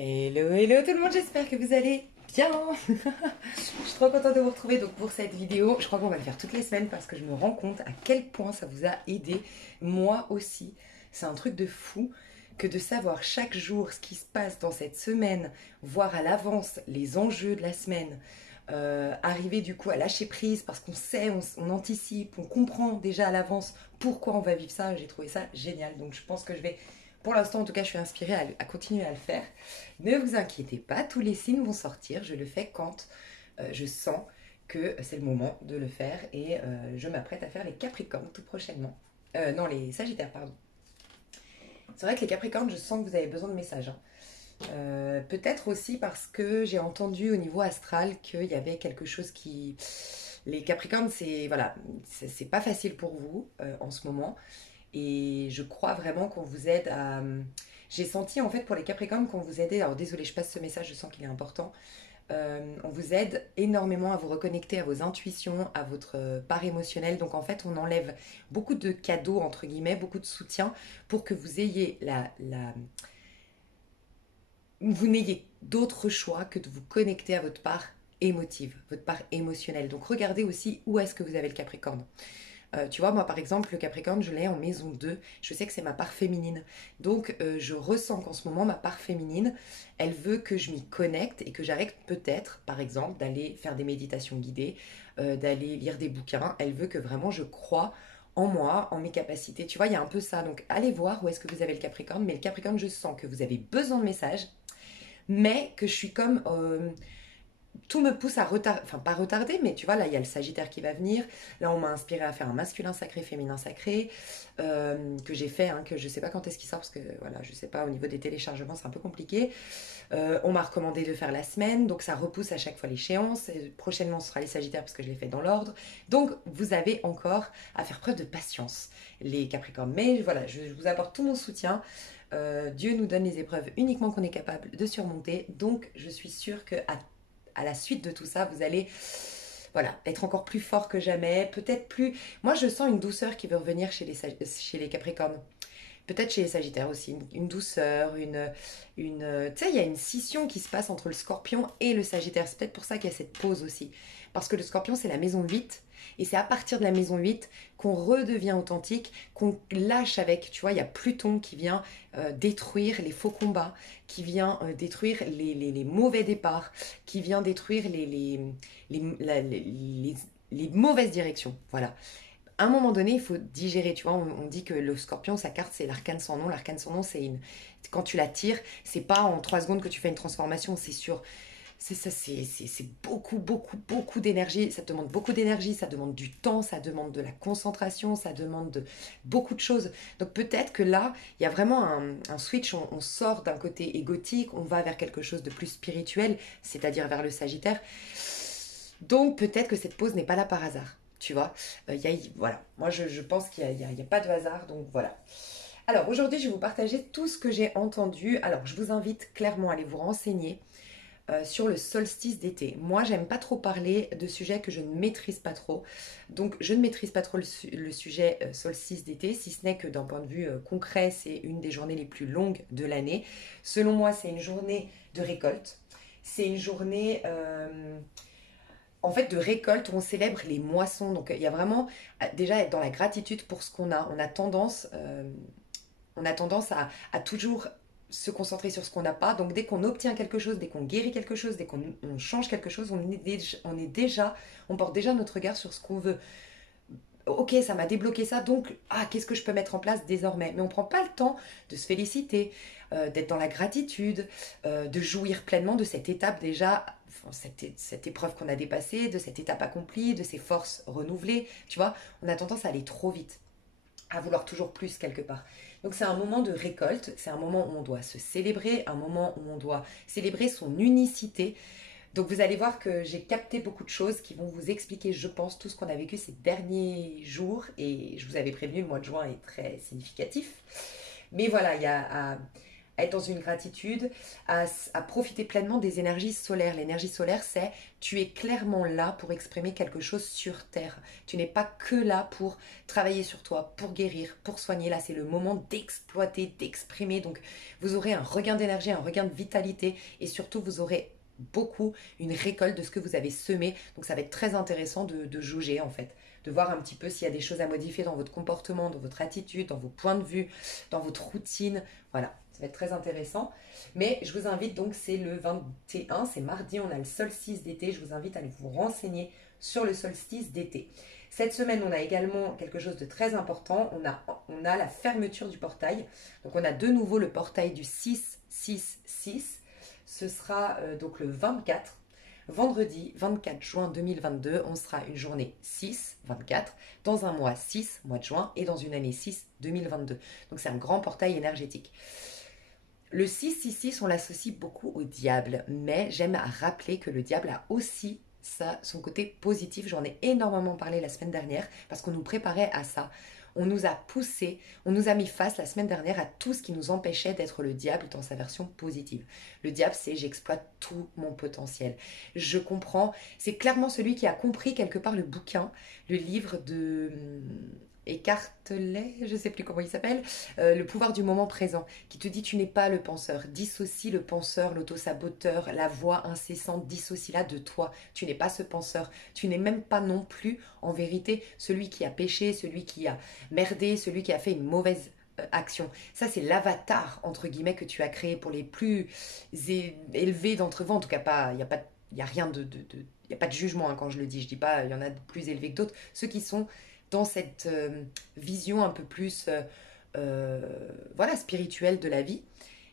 Hello, hello tout le monde, j'espère que vous allez bien. Je suis trop contente de vous retrouver donc pour cette vidéo. Je crois qu'on va le faire toutes les semaines parce que je me rends compte à quel point ça vous a aidé. Moi aussi, c'est un truc de fou que de savoir chaque jour ce qui se passe dans cette semaine, voir à l'avance les enjeux de la semaine, arriver du coup à lâcher prise parce qu'on sait, on anticipe, on comprend déjà à l'avance pourquoi on va vivre ça. J'ai trouvé ça génial, donc je pense que je vais, pour l'instant en tout cas, je suis inspirée à continuer à le faire. Ne vous inquiétez pas, tous les signes vont sortir. Je le fais quand je sens que c'est le moment de le faire et je m'apprête à faire les Capricornes tout prochainement. Non, les Sagittaires, pardon. C'est vrai que les Capricornes, je sens que vous avez besoin de messages, hein. Peut-être aussi parce que j'ai entendu au niveau astral qu'il y avait quelque chose qui... Les Capricornes, c'est voilà, c'est pas facile pour vous en ce moment. Et je crois vraiment qu'on vous aide à... J'ai senti en fait pour les Capricornes qu'on vous aidait, alors désolé je passe ce message, je sens qu'il est important. On vous aide énormément à vous reconnecter à vos intuitions, à votre part émotionnelle. Donc en fait on enlève beaucoup de cadeaux entre guillemets, beaucoup de soutien pour que vous ayez vous n'ayez d'autre choix que de vous connecter à votre part émotive, votre part émotionnelle. Donc regardez aussi où est-ce que vous avez le Capricorne. Tu vois, moi par exemple, le Capricorne, je l'ai en maison 2. Je sais que c'est ma part féminine. Donc je ressens qu'en ce moment, ma part féminine, elle veut que je m'y connecte et que j'arrête peut-être, par exemple, d'aller faire des méditations guidées, d'aller lire des bouquins. Elle veut que vraiment je croie en moi, en mes capacités. Tu vois, il y a un peu ça. Donc allez voir où est-ce que vous avez le Capricorne. Mais le Capricorne, je sens que vous avez besoin de messages, mais que je suis comme... tout me pousse à retarder, enfin pas retarder, mais tu vois, là il y a le Sagittaire qui va venir. Là on m'a inspiré à faire un masculin sacré, féminin sacré, que j'ai fait, hein, que je sais pas quand est-ce qu'il sort, parce que voilà, je sais pas, au niveau des téléchargements c'est un peu compliqué. On m'a recommandé de faire la semaine, donc ça repousse à chaque fois l'échéance. Et prochainement ce sera les Sagittaires parce que je l'ai fait dans l'ordre. Donc vous avez encore à faire preuve de patience, les Capricornes. Mais voilà, je vous apporte tout mon soutien. Dieu nous donne les épreuves uniquement qu'on est capable de surmonter. Donc je suis sûre que à la suite de tout ça, vous allez voilà, être encore plus fort que jamais, peut-être plus... Moi, je sens une douceur qui veut revenir chez les Capricornes. Peut-être chez les Sagittaires aussi, une douceur, tu sais, il y a une scission qui se passe entre le Scorpion et le Sagittaire. C'est peut-être pour ça qu'il y a cette pause aussi. Parce que le Scorpion, c'est la maison 8. Et c'est à partir de la maison 8 qu'on redevient authentique, qu'on lâche avec, tu vois, il y a Pluton qui vient détruire les faux combats, qui vient détruire les mauvais départs, qui vient détruire les mauvaises directions. Voilà. À un moment donné, il faut digérer, tu vois, on dit que le scorpion, sa carte, c'est l'arcane sans nom. L'arcane sans nom, c'est une... Quand tu la tires, c'est pas en 3 secondes que tu fais une transformation, c'est sûr. C'est ça, c'est beaucoup, beaucoup, beaucoup d'énergie. Ça demande beaucoup d'énergie, ça demande du temps, ça demande de la concentration, ça demande beaucoup de choses. Donc peut-être que là, il y a vraiment un switch, on sort d'un côté égotique, on va vers quelque chose de plus spirituel, c'est-à-dire vers le Sagittaire. Donc peut-être que cette pause n'est pas là par hasard. Tu vois, voilà. Moi, je pense qu'il n'y a pas de hasard, donc voilà. Alors, aujourd'hui, je vais vous partager tout ce que j'ai entendu. Alors, je vous invite clairement à aller vous renseigner sur le solstice d'été. Moi, j'aime pas trop parler de sujets que je ne maîtrise pas trop. Donc, je ne maîtrise pas trop le sujet solstice d'été, si ce n'est que d'un point de vue concret, c'est une des journées les plus longues de l'année. Selon moi, c'est une journée de récolte. C'est une journée... en fait de récolte où on célèbre les moissons. Donc il y a vraiment déjà être dans la gratitude pour ce qu'on a. On a tendance à toujours se concentrer sur ce qu'on n'a pas. Donc dès qu'on obtient quelque chose, dès qu'on guérit quelque chose, dès qu'on change quelque chose, on porte déjà notre regard sur ce qu'on veut. Ok, ça m'a débloqué ça, donc qu'est-ce que je peux mettre en place désormais? Mais on ne prend pas le temps de se féliciter, d'être dans la gratitude, de jouir pleinement de cette étape déjà, enfin, cette épreuve qu'on a dépassée, de cette étape accomplie, de ces forces renouvelées. Tu vois, on a tendance à aller trop vite, à vouloir toujours plus quelque part. Donc c'est un moment de récolte, c'est un moment où on doit se célébrer, un moment où on doit célébrer son unicité. Donc vous allez voir que j'ai capté beaucoup de choses qui vont vous expliquer, je pense, tout ce qu'on a vécu ces derniers jours. Et je vous avais prévenu, le mois de juin est très significatif. Mais voilà, il y a être dans une gratitude, à profiter pleinement des énergies solaires. L'énergie solaire, c'est tu es clairement là pour exprimer quelque chose sur Terre. Tu n'es pas que là pour travailler sur toi, pour guérir, pour soigner. Là, c'est le moment d'exploiter, d'exprimer. Donc, vous aurez un regain d'énergie, un regain de vitalité et surtout, vous aurez beaucoup une récolte de ce que vous avez semé. Donc, ça va être très intéressant de jauger en fait, de voir un petit peu s'il y a des choses à modifier dans votre comportement, dans votre attitude, dans vos points de vue, dans votre routine. Voilà, ça va être très intéressant. Mais je vous invite donc, c'est le 21, c'est mardi, on a le solstice d'été. Je vous invite à aller vous renseigner sur le solstice d'été. Cette semaine, on a également quelque chose de très important. On a la fermeture du portail. Donc, on a de nouveau le portail du 6-6-6. Ce sera donc le 24. Vendredi 24 juin 2022, on sera une journée 6-24, dans un mois 6, mois de juin, et dans une année 6, 2022. Donc c'est un grand portail énergétique. Le 6-6-6, on l'associe beaucoup au diable, mais j'aime à rappeler que le diable a aussi son côté positif. J'en ai énormément parlé la semaine dernière, parce qu'on nous préparait à ça. On nous a poussé, on nous a mis face la semaine dernière à tout ce qui nous empêchait d'être le diable dans sa version positive. Le diable, c'est j'exploite tout mon potentiel. Je comprends, c'est clairement celui qui a compris quelque part le bouquin, le livre de Eckhart Tolle, je ne sais plus comment il s'appelle, Le pouvoir du moment présent, qui te dit tu n'es pas le penseur, dissocie le penseur, l'autosaboteur, la voix incessante, dissocie-la de toi. Tu n'es pas ce penseur, tu n'es même pas non plus en vérité celui qui a péché, celui qui a merdé, celui qui a fait une mauvaise action. Ça, c'est l'avatar, entre guillemets, que tu as créé pour les plus élevés d'entre vous. En tout cas, pas, il n'y a pas, il y a rien il y a pas de jugement hein, quand je le dis. Je dis pas, il y en a de plus élevés que d'autres. Ceux qui sont dans cette vision un peu plus voilà, spirituelle de la vie,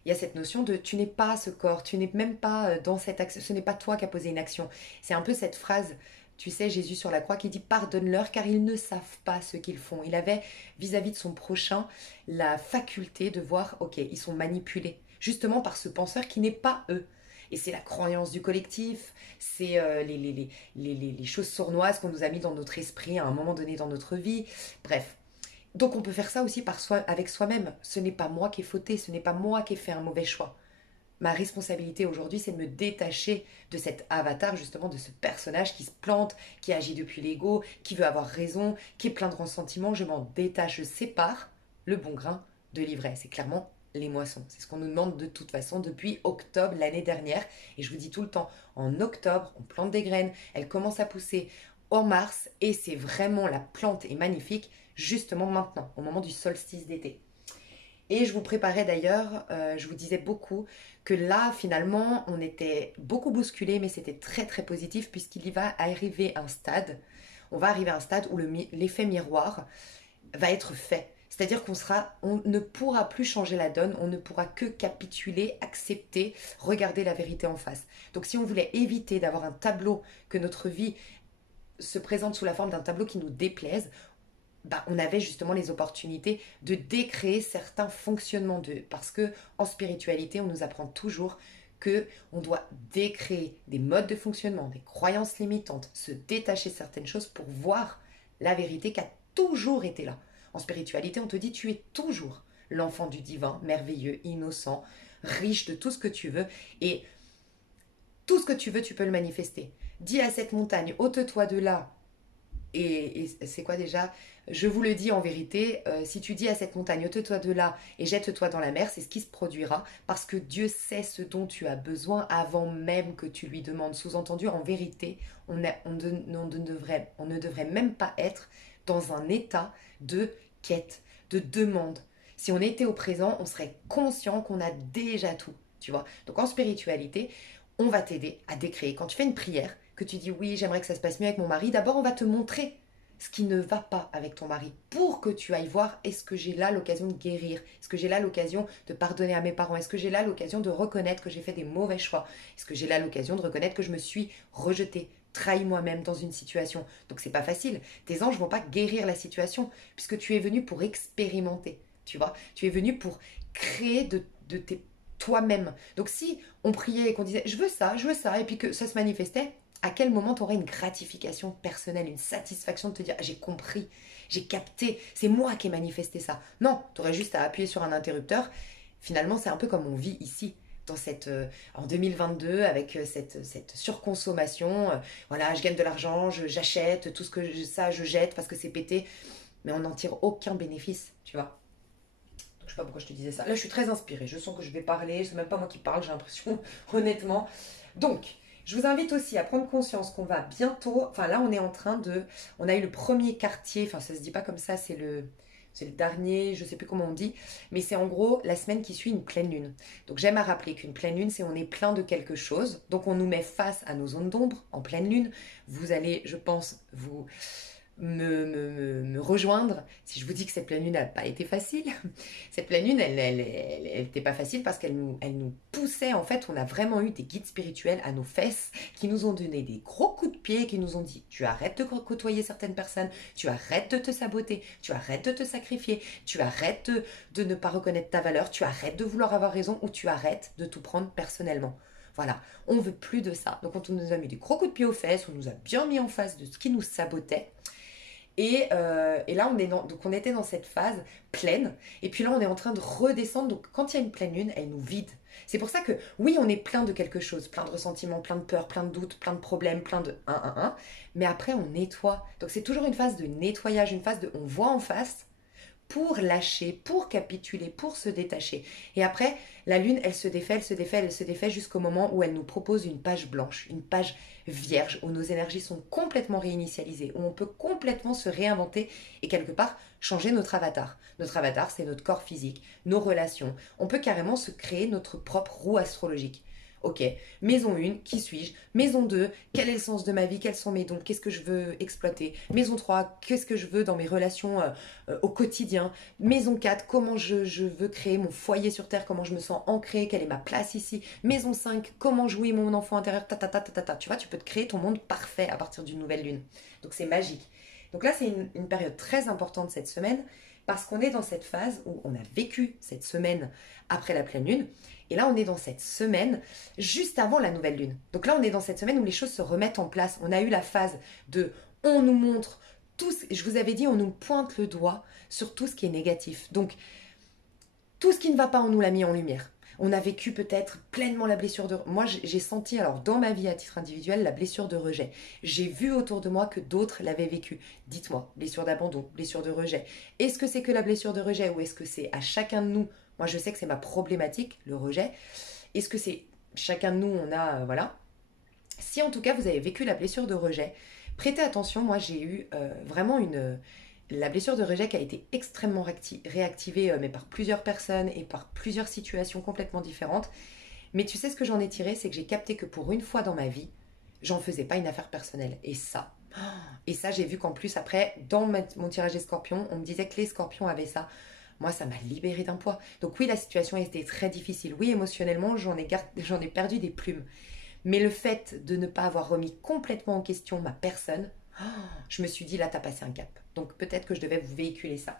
il y a cette notion de tu n'es pas ce corps, tu n'es même pas dans cette action, ce n'est pas toi qui as posé une action. C'est un peu cette phrase, tu sais, Jésus sur la croix qui dit pardonne-leur car ils ne savent pas ce qu'ils font. Il avait vis-à-vis de son prochain la faculté de voir, ok, ils sont manipulés, justement par ce penseur qui n'est pas eux. Et c'est la croyance du collectif, c'est les choses sournoises qu'on nous a mis dans notre esprit à un moment donné dans notre vie. Bref. Donc on peut faire ça aussi avec soi-même. Ce n'est pas moi qui ai fauté, ce n'est pas moi qui ai fait un mauvais choix. Ma responsabilité aujourd'hui, c'est de me détacher de cet avatar, justement, de ce personnage qui se plante, qui agit depuis l'ego, qui veut avoir raison, qui est plein de ressentiments. Je m'en détache, je sépare le bon grain de l'ivraie. C'est clairement les moissons. C'est ce qu'on nous demande de toute façon depuis octobre l'année dernière. Et je vous dis tout le temps, en octobre, on plante des graines, elles commencent à pousser en mars et c'est vraiment, la plante est magnifique justement maintenant, au moment du solstice d'été. Et je vous préparais d'ailleurs, je vous disais beaucoup que là finalement on était beaucoup bousculé mais c'était très très positif puisqu'il y va arriver un stade, on va arriver à un stade où l'effet miroir va être fait. C'est-à-dire on ne pourra plus changer la donne, on ne pourra que capituler, accepter, regarder la vérité en face. Donc si on voulait éviter d'avoir un tableau, que notre vie se présente sous la forme d'un tableau qui nous déplaise, on avait justement les opportunités de décréer certains fonctionnements parce que en spiritualité, on nous apprend toujours que on doit décréer des modes de fonctionnement, des croyances limitantes, se détacher de certaines choses pour voir la vérité qui a toujours été là. En spiritualité, on te dit tu es toujours l'enfant du divin, merveilleux, innocent, riche de tout ce que tu veux et tout ce que tu veux, tu peux le manifester. Dis à cette montagne, ôte-toi de là. Et c'est quoi déjà? Je vous le dis en vérité, si tu dis à cette montagne, ôte-toi de là et jette-toi dans la mer, c'est ce qui se produira parce que Dieu sait ce dont tu as besoin avant même que tu lui demandes. Sous-entendu, en vérité, on ne devrait même pas être dans un état de quête, de demande. Si on était au présent, on serait conscient qu'on a déjà tout, tu vois. Donc en spiritualité, on va t'aider à décréer. Quand tu fais une prière, que tu dis oui, j'aimerais que ça se passe mieux avec mon mari, d'abord on va te montrer ce qui ne va pas avec ton mari pour que tu ailles voir est-ce que j'ai là l'occasion de guérir, est-ce que j'ai là l'occasion de pardonner à mes parents, est-ce que j'ai là l'occasion de reconnaître que j'ai fait des mauvais choix, est-ce que j'ai là l'occasion de reconnaître que je me suis rejetée, trahi moi-même dans une situation. Donc c'est pas facile. Tes anges vont pas guérir la situation puisque tu es venu pour expérimenter, tu vois. Tu es venu pour créer de tes toi-même. Donc si on priait et qu'on disait je veux ça, et puis que ça se manifestait, à quel moment tu aurais une gratification personnelle, une satisfaction de te dire ah, j'ai compris, j'ai capté, c'est moi qui ai manifesté ça. Non, tu aurais juste à appuyer sur un interrupteur, finalement, c'est un peu comme on vit ici. Dans en 2022, avec cette surconsommation, voilà, je gagne de l'argent, j'achète, tout ce que ça, je jette parce que c'est pété, mais on n'en tire aucun bénéfice, tu vois. Donc, je sais pas pourquoi je te disais ça. Là, je suis très inspirée, je sens que je vais parler, c'est même pas moi qui parle, j'ai l'impression, honnêtement. Donc, je vous invite aussi à prendre conscience qu'on va bientôt, enfin là, on est en train de, on a eu le premier quartier, enfin ça se dit pas comme ça, c'est le dernier, je sais plus comment on dit, mais c'est en gros la semaine qui suit une pleine lune. Donc j'aime à rappeler qu'une pleine lune, c'est on est plein de quelque chose. Donc on nous met face à nos zones d'ombre en pleine lune. Vous allez, je pense, vous me rejoindre si je vous dis que cette pleine lune n'a pas été facile. Cette pleine lune, elle était pas facile parce elle nous poussait. En fait, on a vraiment eu des guides spirituels à nos fesses qui nous ont donné des gros coups de pied, qui nous ont dit tu arrêtes de côtoyer certaines personnes, tu arrêtes de te saboter, tu arrêtes de te sacrifier, tu arrêtes de ne pas reconnaître ta valeur, tu arrêtes de vouloir avoir raison ou tu arrêtes de tout prendre personnellement. Voilà, on veut plus de ça. Donc on nous a mis des gros coups de pied aux fesses, on nous a bien mis en face de ce qui nous sabotait. Et là, donc on était dans cette phase pleine. Et puis là, on est en train de redescendre. Donc quand il y a une pleine lune, elle nous vide. C'est pour ça que oui, on est plein de quelque chose, plein de ressentiments, plein de peurs, plein de doutes, plein de problèmes, plein de 1. Mais après, on nettoie. Donc c'est toujours une phase de nettoyage, une phase de on voit en face pour lâcher, pour capituler, pour se détacher. Et après, la lune, elle se défait, elle se défait, elle se défait jusqu'au moment où elle nous propose une page blanche, une page vierge, où nos énergies sont complètement réinitialisées, où on peut complètement se réinventer et quelque part changer notre avatar. Notre avatar, c'est notre corps physique, nos relations. On peut carrément se créer notre propre roue astrologique. Ok, maison 1, qui suis-je? Maison 2, quel est le sens de ma vie? Quels sont mes dons? Qu'est-ce que je veux exploiter? Maison 3, qu'est-ce que je veux dans mes relations au quotidien? Maison 4, comment je veux créer mon foyer sur Terre? Comment je me sens ancrée? Quelle est ma place ici? Maison 5, comment jouer mon enfant intérieur? Tu vois, tu peux te créer ton monde parfait à partir d'une nouvelle lune. Donc c'est magique. Donc là, c'est une période très importante cette semaine parce qu'on est dans cette phase où on a vécu cette semaine après la pleine lune. Et là, on est dans cette semaine juste avant la nouvelle lune. Donc là, on est dans cette semaine où les choses se remettent en place. On a eu la phase de on nous montre tout, je vous avais dit, on nous pointe le doigt sur tout ce qui est négatif. Donc, tout ce qui ne va pas, on nous l'a mis en lumière. On a vécu peut-être pleinement la blessure de... Moi, j'ai senti, alors dans ma vie à titre individuel, la blessure de rejet. J'ai vu autour de moi que d'autres l'avaient vécu. Dites-moi, blessure d'abandon, blessure de rejet. Est-ce que c'est que la blessure de rejet ou est-ce que c'est à chacun de nous? Moi, je sais que c'est ma problématique, le rejet. Est-ce que c'est chacun de nous, on a... voilà. Si en tout cas, vous avez vécu la blessure de rejet, prêtez attention. Moi, j'ai eu vraiment la blessure de rejet qui a été extrêmement réactivée mais par plusieurs personnes et par plusieurs situations complètement différentes. Mais tu sais ce que j'en ai tiré, c'est que j'ai capté que pour une fois dans ma vie, j'en faisais pas une affaire personnelle. Et ça, j'ai vu qu'en plus, après, dans mon tirage des scorpions, on me disait que les scorpions avaient ça. Moi, ça m'a libérée d'un poids. Donc oui, la situation a été très difficile. Oui, émotionnellement, j'en ai perdu des plumes. Mais le fait de ne pas avoir remis complètement en question ma personne, je me suis dit, là, t'as passé un cap. Donc peut-être que je devais vous véhiculer ça.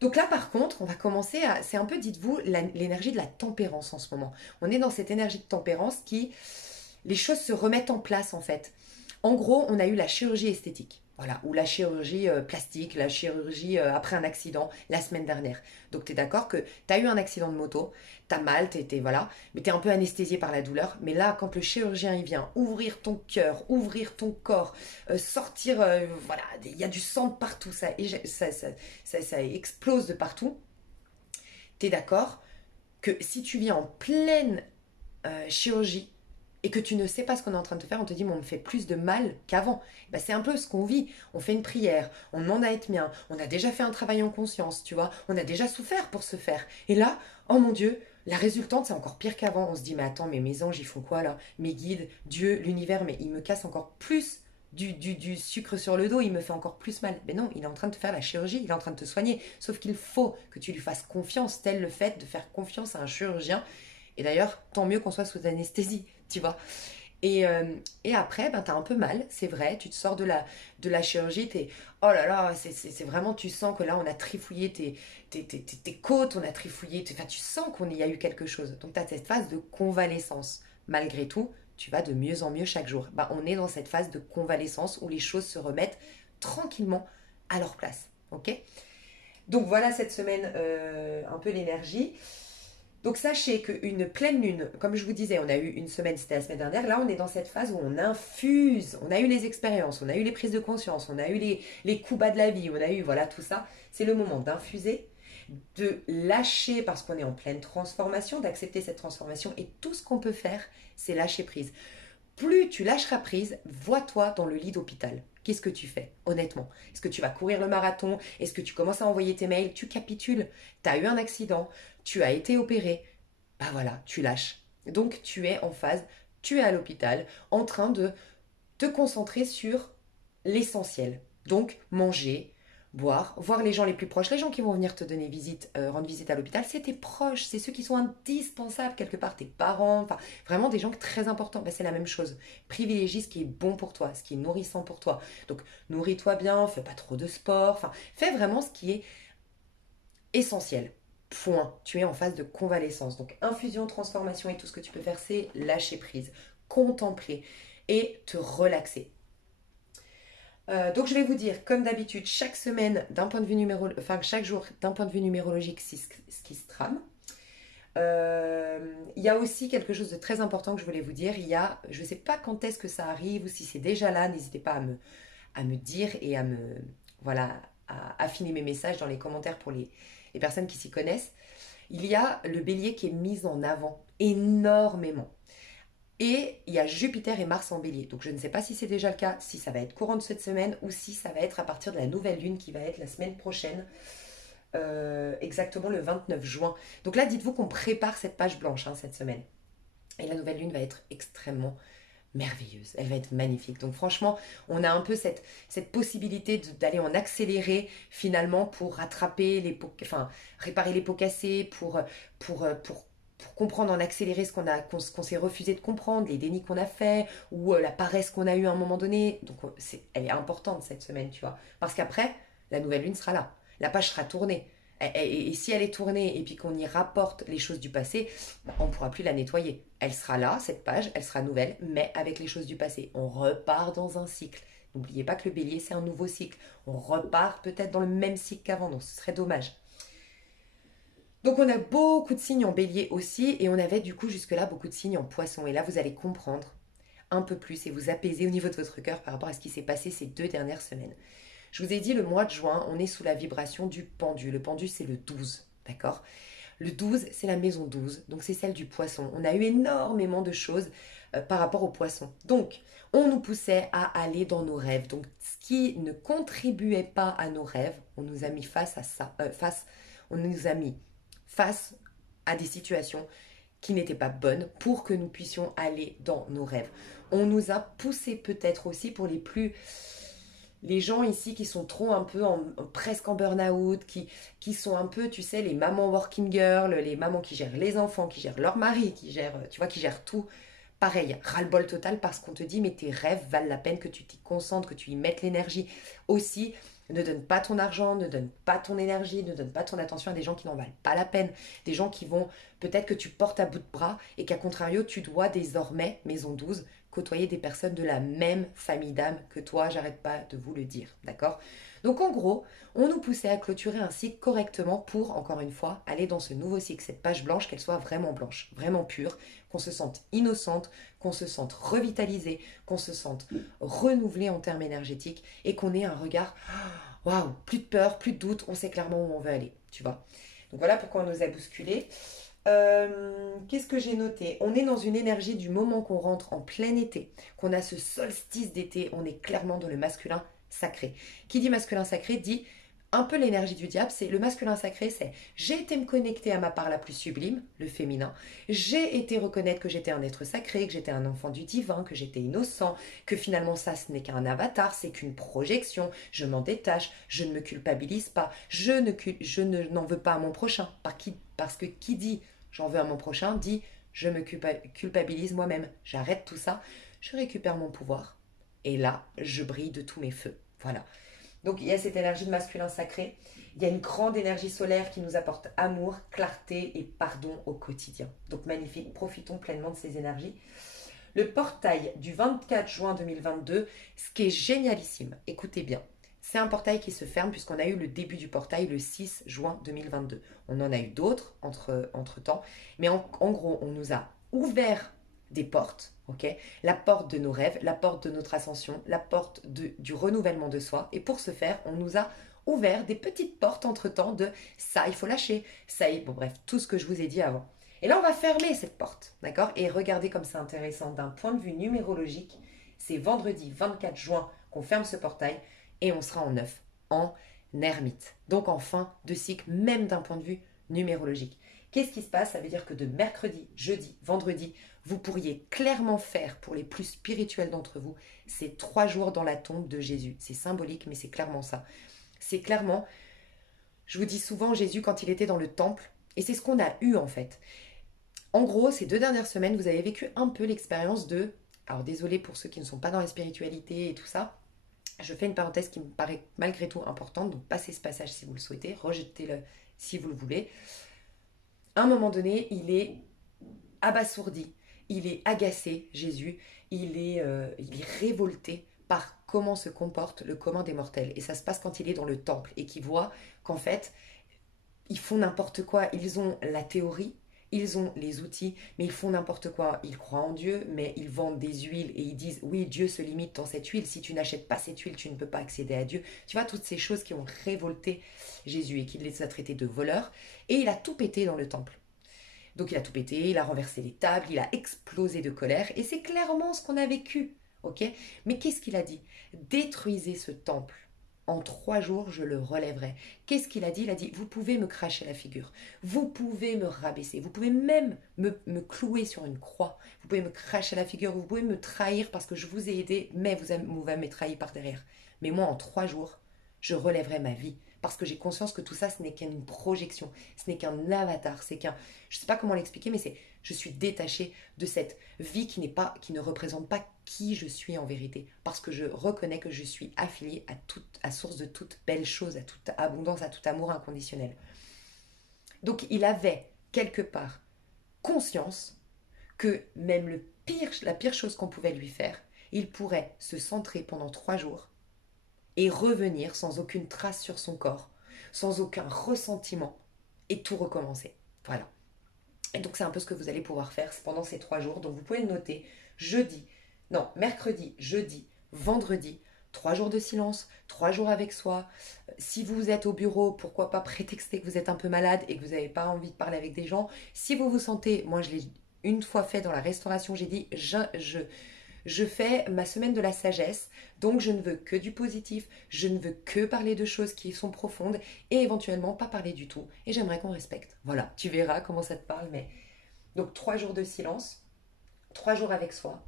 Donc là, par contre, on va commencer à... C'est un peu, dites-vous, l'énergie de la tempérance en ce moment. On est dans cette énergie de tempérance qui... Les choses se remettent en place, en fait. En gros, on a eu la chirurgie esthétique. Voilà, ou la chirurgie plastique, la chirurgie après un accident la semaine dernière. Donc tu es d'accord que tu as eu un accident de moto, tu as mal, voilà, mais tu es un peu anesthésié par la douleur. Mais là, quand le chirurgien il vient ouvrir ton cœur, ouvrir ton corps, sortir, voilà, il y a du sang de partout, ça explose de partout. Tu es d'accord que si tu viens en pleine chirurgie, et que tu ne sais pas ce qu'on est en train de te faire, on te dit, mais on me fait plus de mal qu'avant. Ben, c'est un peu ce qu'on vit. On fait une prière, on demande à être bien, on a déjà fait un travail en conscience, tu vois, on a déjà souffert pour se faire. Et là, oh mon Dieu, la résultante, c'est encore pire qu'avant. On se dit, mais attends, mais mes anges, ils font quoi là? Mes guides, Dieu, l'univers, mais ils me cassent encore plus du sucre sur le dos, il me fait encore plus mal. Mais non, il est en train de te faire la chirurgie, il est en train de te soigner. Sauf qu'il faut que tu lui fasses confiance, tel le fait de faire confiance à un chirurgien. Et d'ailleurs, tant mieux qu'on soit sous anesthésie, tu vois. Et après, ben, t'as un peu mal, c'est vrai, tu te sors de la chirurgie, oh là là, c'est vraiment, tu sens que là, on a trifouillé tes côtes, on a trifouillé, enfin, tu sens qu'il y a eu quelque chose. Donc, tu as cette phase de convalescence. Malgré tout, tu vas de mieux en mieux chaque jour. Ben, on est dans cette phase de convalescence où les choses se remettent tranquillement à leur place, ok? Donc, voilà cette semaine, un peu l'énergie. Donc sachez qu'une pleine lune, comme je vous disais, on a eu une semaine, c'était la semaine dernière, là on est dans cette phase où on infuse, on a eu les expériences, on a eu les prises de conscience, on a eu les coups bas de la vie, on a eu voilà tout ça. C'est le moment d'infuser, de lâcher parce qu'on est en pleine transformation, d'accepter cette transformation et tout ce qu'on peut faire, c'est lâcher prise. Plus tu lâcheras prise, vois-toi dans le lit d'hôpital. Qu'est-ce que tu fais, honnêtement? Est-ce que tu vas courir le marathon? Est-ce que tu commences à envoyer tes mails? Tu capitules. Tu as eu un accident, tu as été opéré. Bah voilà, tu lâches. Donc tu es en phase, tu es à l'hôpital, en train de te concentrer sur l'essentiel. Donc manger, boire, voir les gens les plus proches, les gens qui vont venir te donner visite, rendre visite à l'hôpital, c'est tes proches, c'est ceux qui sont indispensables quelque part, tes parents, enfin vraiment des gens très importants. Ben, c'est la même chose. Privilégie ce qui est bon pour toi, ce qui est nourrissant pour toi. Donc nourris-toi bien, fais pas trop de sport, enfin fais vraiment ce qui est essentiel. Point. Tu es en phase de convalescence. Donc infusion, transformation et tout ce que tu peux faire, c'est lâcher prise, contempler et te relaxer. Donc je vais vous dire, comme d'habitude, chaque semaine, d'un point de vue chaque jour, d'un point de vue numérologique, ce qui se trame. Il y a aussi quelque chose de très important que je voulais vous dire. Je ne sais pas quand est-ce que ça arrive ou si c'est déjà là. N'hésitez pas à me dire et voilà, à affiner mes messages dans les commentaires pour les personnes qui s'y connaissent. Il y a le bélier qui est mis en avant énormément. Et il y a Jupiter et Mars en bélier. Donc je ne sais pas si c'est déjà le cas, si ça va être courant de cette semaine ou si ça va être à partir de la nouvelle lune qui va être la semaine prochaine, exactement le 29 juin. Donc là, dites-vous qu'on prépare cette page blanche cette semaine. Et la nouvelle lune va être extrêmement merveilleuse. Elle va être magnifique. Donc franchement, on a un peu cette possibilité d'aller en accéléré finalement pour rattraper réparer les pots cassés, pour comprendre en accéléré qu'on s'est refusé de comprendre, les dénis qu'on a fait, ou la paresse qu'on a eue à un moment donné. Donc elle est importante cette semaine, tu vois. Parce qu'après, la nouvelle lune sera là. La page sera tournée. Et si elle est tournée et puis qu'on y rapporte les choses du passé, on ne pourra plus la nettoyer. Elle sera là, cette page, elle sera nouvelle, mais avec les choses du passé. On repart dans un cycle. N'oubliez pas que le bélier, c'est un nouveau cycle. On repart peut-être dans le même cycle qu'avant, donc ce serait dommage. Donc on a beaucoup de signes en bélier aussi, et on avait du coup jusque-là beaucoup de signes en poisson. Et là, vous allez comprendre un peu plus et vous apaiser au niveau de votre cœur par rapport à ce qui s'est passé ces 2 dernières semaines. Je vous ai dit, le mois de juin, on est sous la vibration du pendu. Le pendu, c'est le 12, d'accord? Le 12, c'est la maison 12, donc c'est celle du poisson. On a eu énormément de choses par rapport au poisson. Donc, on nous poussait à aller dans nos rêves. Donc, ce qui ne contribuait pas à nos rêves, on nous a mis face à ça, on nous a mis face à des situations qui n'étaient pas bonnes pour que nous puissions aller dans nos rêves. On nous a poussé peut-être aussi pour les gens ici qui sont trop un peu presque en burn-out, qui sont un peu, tu sais, les mamans working girls, les mamans qui gèrent les enfants, qui gèrent leur mari, qui gèrent tout. Pareil, ras-le-bol total parce qu'on te dit mais tes rêves valent la peine que tu t'y concentres, que tu y mettes l'énergie. Aussi, ne donne pas ton argent, ne donne pas ton énergie, ne donne pas ton attention à des gens qui n'en valent pas la peine. Des gens qui vont, peut-être que tu portes à bout de bras et qu'à contrario, tu dois désormais, maison 12, côtoyer des personnes de la même famille d'âme que toi, j'arrête pas de vous le dire, d'accord? Donc en gros, on nous poussait à clôturer un cycle correctement pour, encore une fois, aller dans ce nouveau cycle, cette page blanche, qu'elle soit vraiment blanche, vraiment pure, qu'on se sente innocente, qu'on se sente revitalisée, qu'on se sente renouvelée en termes énergétiques et qu'on ait un regard, waouh, plus de peur, plus de doute, on sait clairement où on veut aller, tu vois. Donc voilà pourquoi on nous a bousculés. Qu'est-ce que j'ai noté? On est dans une énergie du moment qu'on rentre en plein été, qu'on a ce solstice d'été, on est clairement dans le masculin sacré. Qui dit masculin sacré dit un peu l'énergie du diable, c'est le masculin sacré, c'est j'ai été me connecter à ma part la plus sublime, le féminin, j'ai été reconnaître que j'étais un être sacré, que j'étais un enfant du divin, que j'étais innocent, que finalement ça ce n'est qu'un avatar, c'est qu'une projection, je m'en détache, je ne me culpabilise pas, je n'en veux pas à mon prochain, parce que qui dit j'en veux à mon prochain dit je me culpabilise moi-même, j'arrête tout ça, je récupère mon pouvoir et là je brille de tous mes feux, voilà. Donc il y a cette énergie de masculin sacré, il y a une grande énergie solaire qui nous apporte amour, clarté et pardon au quotidien. Donc magnifique, profitons pleinement de ces énergies. Le portail du 24 juin 2022, ce qui est génialissime, écoutez bien, c'est un portail qui se ferme puisqu'on a eu le début du portail le 6 juin 2022. On en a eu d'autres entre-temps, mais en gros, on nous a ouvert des portes, ok? La porte de nos rêves, la porte de notre ascension, la porte du renouvellement de soi. Et pour ce faire, on nous a ouvert des petites portes entre-temps de ça, il faut lâcher, ça, bon bref, tout ce que je vous ai dit avant. Et là, on va fermer cette porte, d'accord? Et regardez comme c'est intéressant d'un point de vue numérologique. C'est vendredi 24 juin qu'on ferme ce portail et on sera en neuf, en ermite. Donc en fin de cycle, même d'un point de vue numérologique. Qu'est-ce qui se passe? Ça veut dire que de mercredi, jeudi, vendredi, vous pourriez clairement faire, pour les plus spirituels d'entre vous, ces 3 jours dans la tombe de Jésus. C'est symbolique, mais c'est clairement ça. C'est clairement, je vous dis souvent, Jésus quand il était dans le temple, et c'est ce qu'on a eu en fait. En gros, ces 2 dernières semaines, vous avez vécu un peu l'expérience de... Alors désolé pour ceux qui ne sont pas dans la spiritualité et tout ça, je fais une parenthèse qui me paraît malgré tout importante, donc passez ce passage si vous le souhaitez, rejetez-le si vous le voulez. À un moment donné, il est abasourdi, il est agacé, Jésus, il est révolté par comment se comporte le commun des mortels. Et ça se passe quand il est dans le temple et qu'il voit qu'en fait, ils font n'importe quoi, ils ont la théorie, ils ont les outils, mais ils font n'importe quoi. Ils croient en Dieu, mais ils vendent des huiles et ils disent oui, Dieu se limite dans cette huile. Si tu n'achètes pas cette huile, tu ne peux pas accéder à Dieu. Tu vois, toutes ces choses qui ont révolté Jésus et qu'il les a traités de voleurs. Et il a tout pété dans le temple. Donc il a tout pété, il a renversé les tables, il a explosé de colère. Et c'est clairement ce qu'on a vécu. Ok? Mais qu'est-ce qu'il a dit? Détruisez ce temple. En 3 jours, je le relèverai. Qu'est-ce qu'il a dit? Il a dit, vous pouvez me cracher la figure, vous pouvez me rabaisser, vous pouvez même me clouer sur une croix, vous pouvez me cracher la figure, vous pouvez me trahir parce que je vous ai aidé, mais vous m'avez trahi par derrière. Mais moi, en 3 jours, je relèverai ma vie. Parce que j'ai conscience que tout ça, ce n'est qu'une projection, ce n'est qu'un avatar, c'est qu'un... Je ne sais pas comment l'expliquer, mais c'est... Je suis détachée de cette vie qui ne représente pas qui je suis en vérité. Parce que je reconnais que je suis affiliée à source de toute belle chose, à toute abondance, à tout amour inconditionnel. Donc il avait quelque part conscience que même la pire chose qu'on pouvait lui faire, il pourrait se centrer pendant 3 jours et revenir sans aucune trace sur son corps, sans aucun ressentiment, et tout recommencer. Voilà. Et donc c'est un peu ce que vous allez pouvoir faire pendant ces 3 jours. Donc vous pouvez le noter, mercredi, jeudi, vendredi, 3 jours de silence, 3 jours avec soi. Si vous êtes au bureau, pourquoi pas prétexter que vous êtes un peu malade et que vous n'avez pas envie de parler avec des gens. Si vous vous sentez, moi je l'ai une fois fait dans la restauration, j'ai dit je fais ma semaine de la sagesse, donc je ne veux que du positif, je ne veux que parler de choses qui sont profondes et éventuellement pas parler du tout. Et j'aimerais qu'on respecte. Voilà, tu verras comment ça te parle, mais... Donc 3 jours de silence, 3 jours avec soi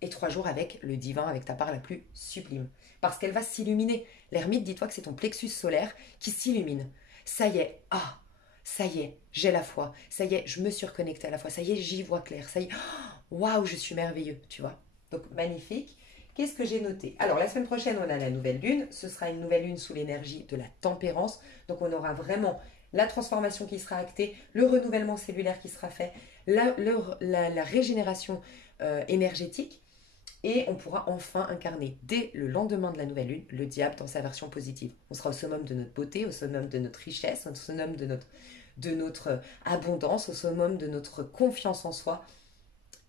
et 3 jours avec le divin, avec ta part la plus sublime. Parce qu'elle va s'illuminer. L'ermite, dis-toi que c'est ton plexus solaire qui s'illumine. Ça y est, ça y est, j'ai la foi. Ça y est, je me suis reconnectée à la foi. Ça y est, j'y vois clair. Ça y est, waouh, je suis merveilleux, tu vois. Donc magnifique. Qu'est-ce que j'ai noté? Alors la semaine prochaine, on a la nouvelle lune. Ce sera une nouvelle lune sous l'énergie de la tempérance. Donc on aura vraiment la transformation qui sera actée, le renouvellement cellulaire qui sera fait, la régénération énergétique. Et on pourra enfin incarner, dès le lendemain de la nouvelle lune, le diable dans sa version positive. On sera au summum de notre beauté, au summum de notre richesse, au summum de notre abondance, au summum de notre confiance en soi.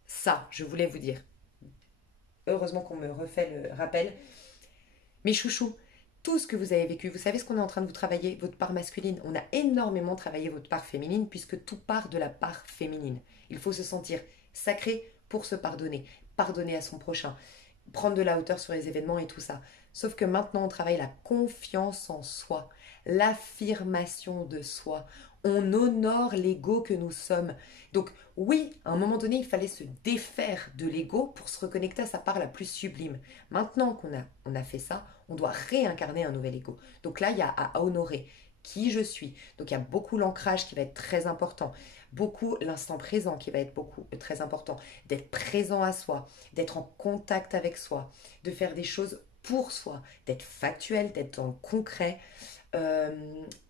Ça, je voulais vous dire. Heureusement qu'on me refait le rappel. Mes chouchous, tout ce que vous avez vécu, vous savez ce qu'on est en train de vous travailler, votre part masculine. On a énormément travaillé votre part féminine puisque tout part de la part féminine. Il faut se sentir sacré pour se pardonner, pardonner à son prochain, prendre de la hauteur sur les événements et tout ça. Sauf que maintenant, on travaille la confiance en soi, l'affirmation de soi. On honore l'ego que nous sommes. Donc oui, à un moment donné, il fallait se défaire de l'ego pour se reconnecter à sa part la plus sublime. Maintenant qu'on a fait ça, on doit réincarner un nouvel ego. Donc là, il y a à honorer qui je suis. Donc il y a beaucoup l'ancrage qui va être très important, beaucoup l'instant présent qui va être très important, d'être présent à soi, d'être en contact avec soi, de faire des choses pour soi, d'être factuel, d'être dans le concret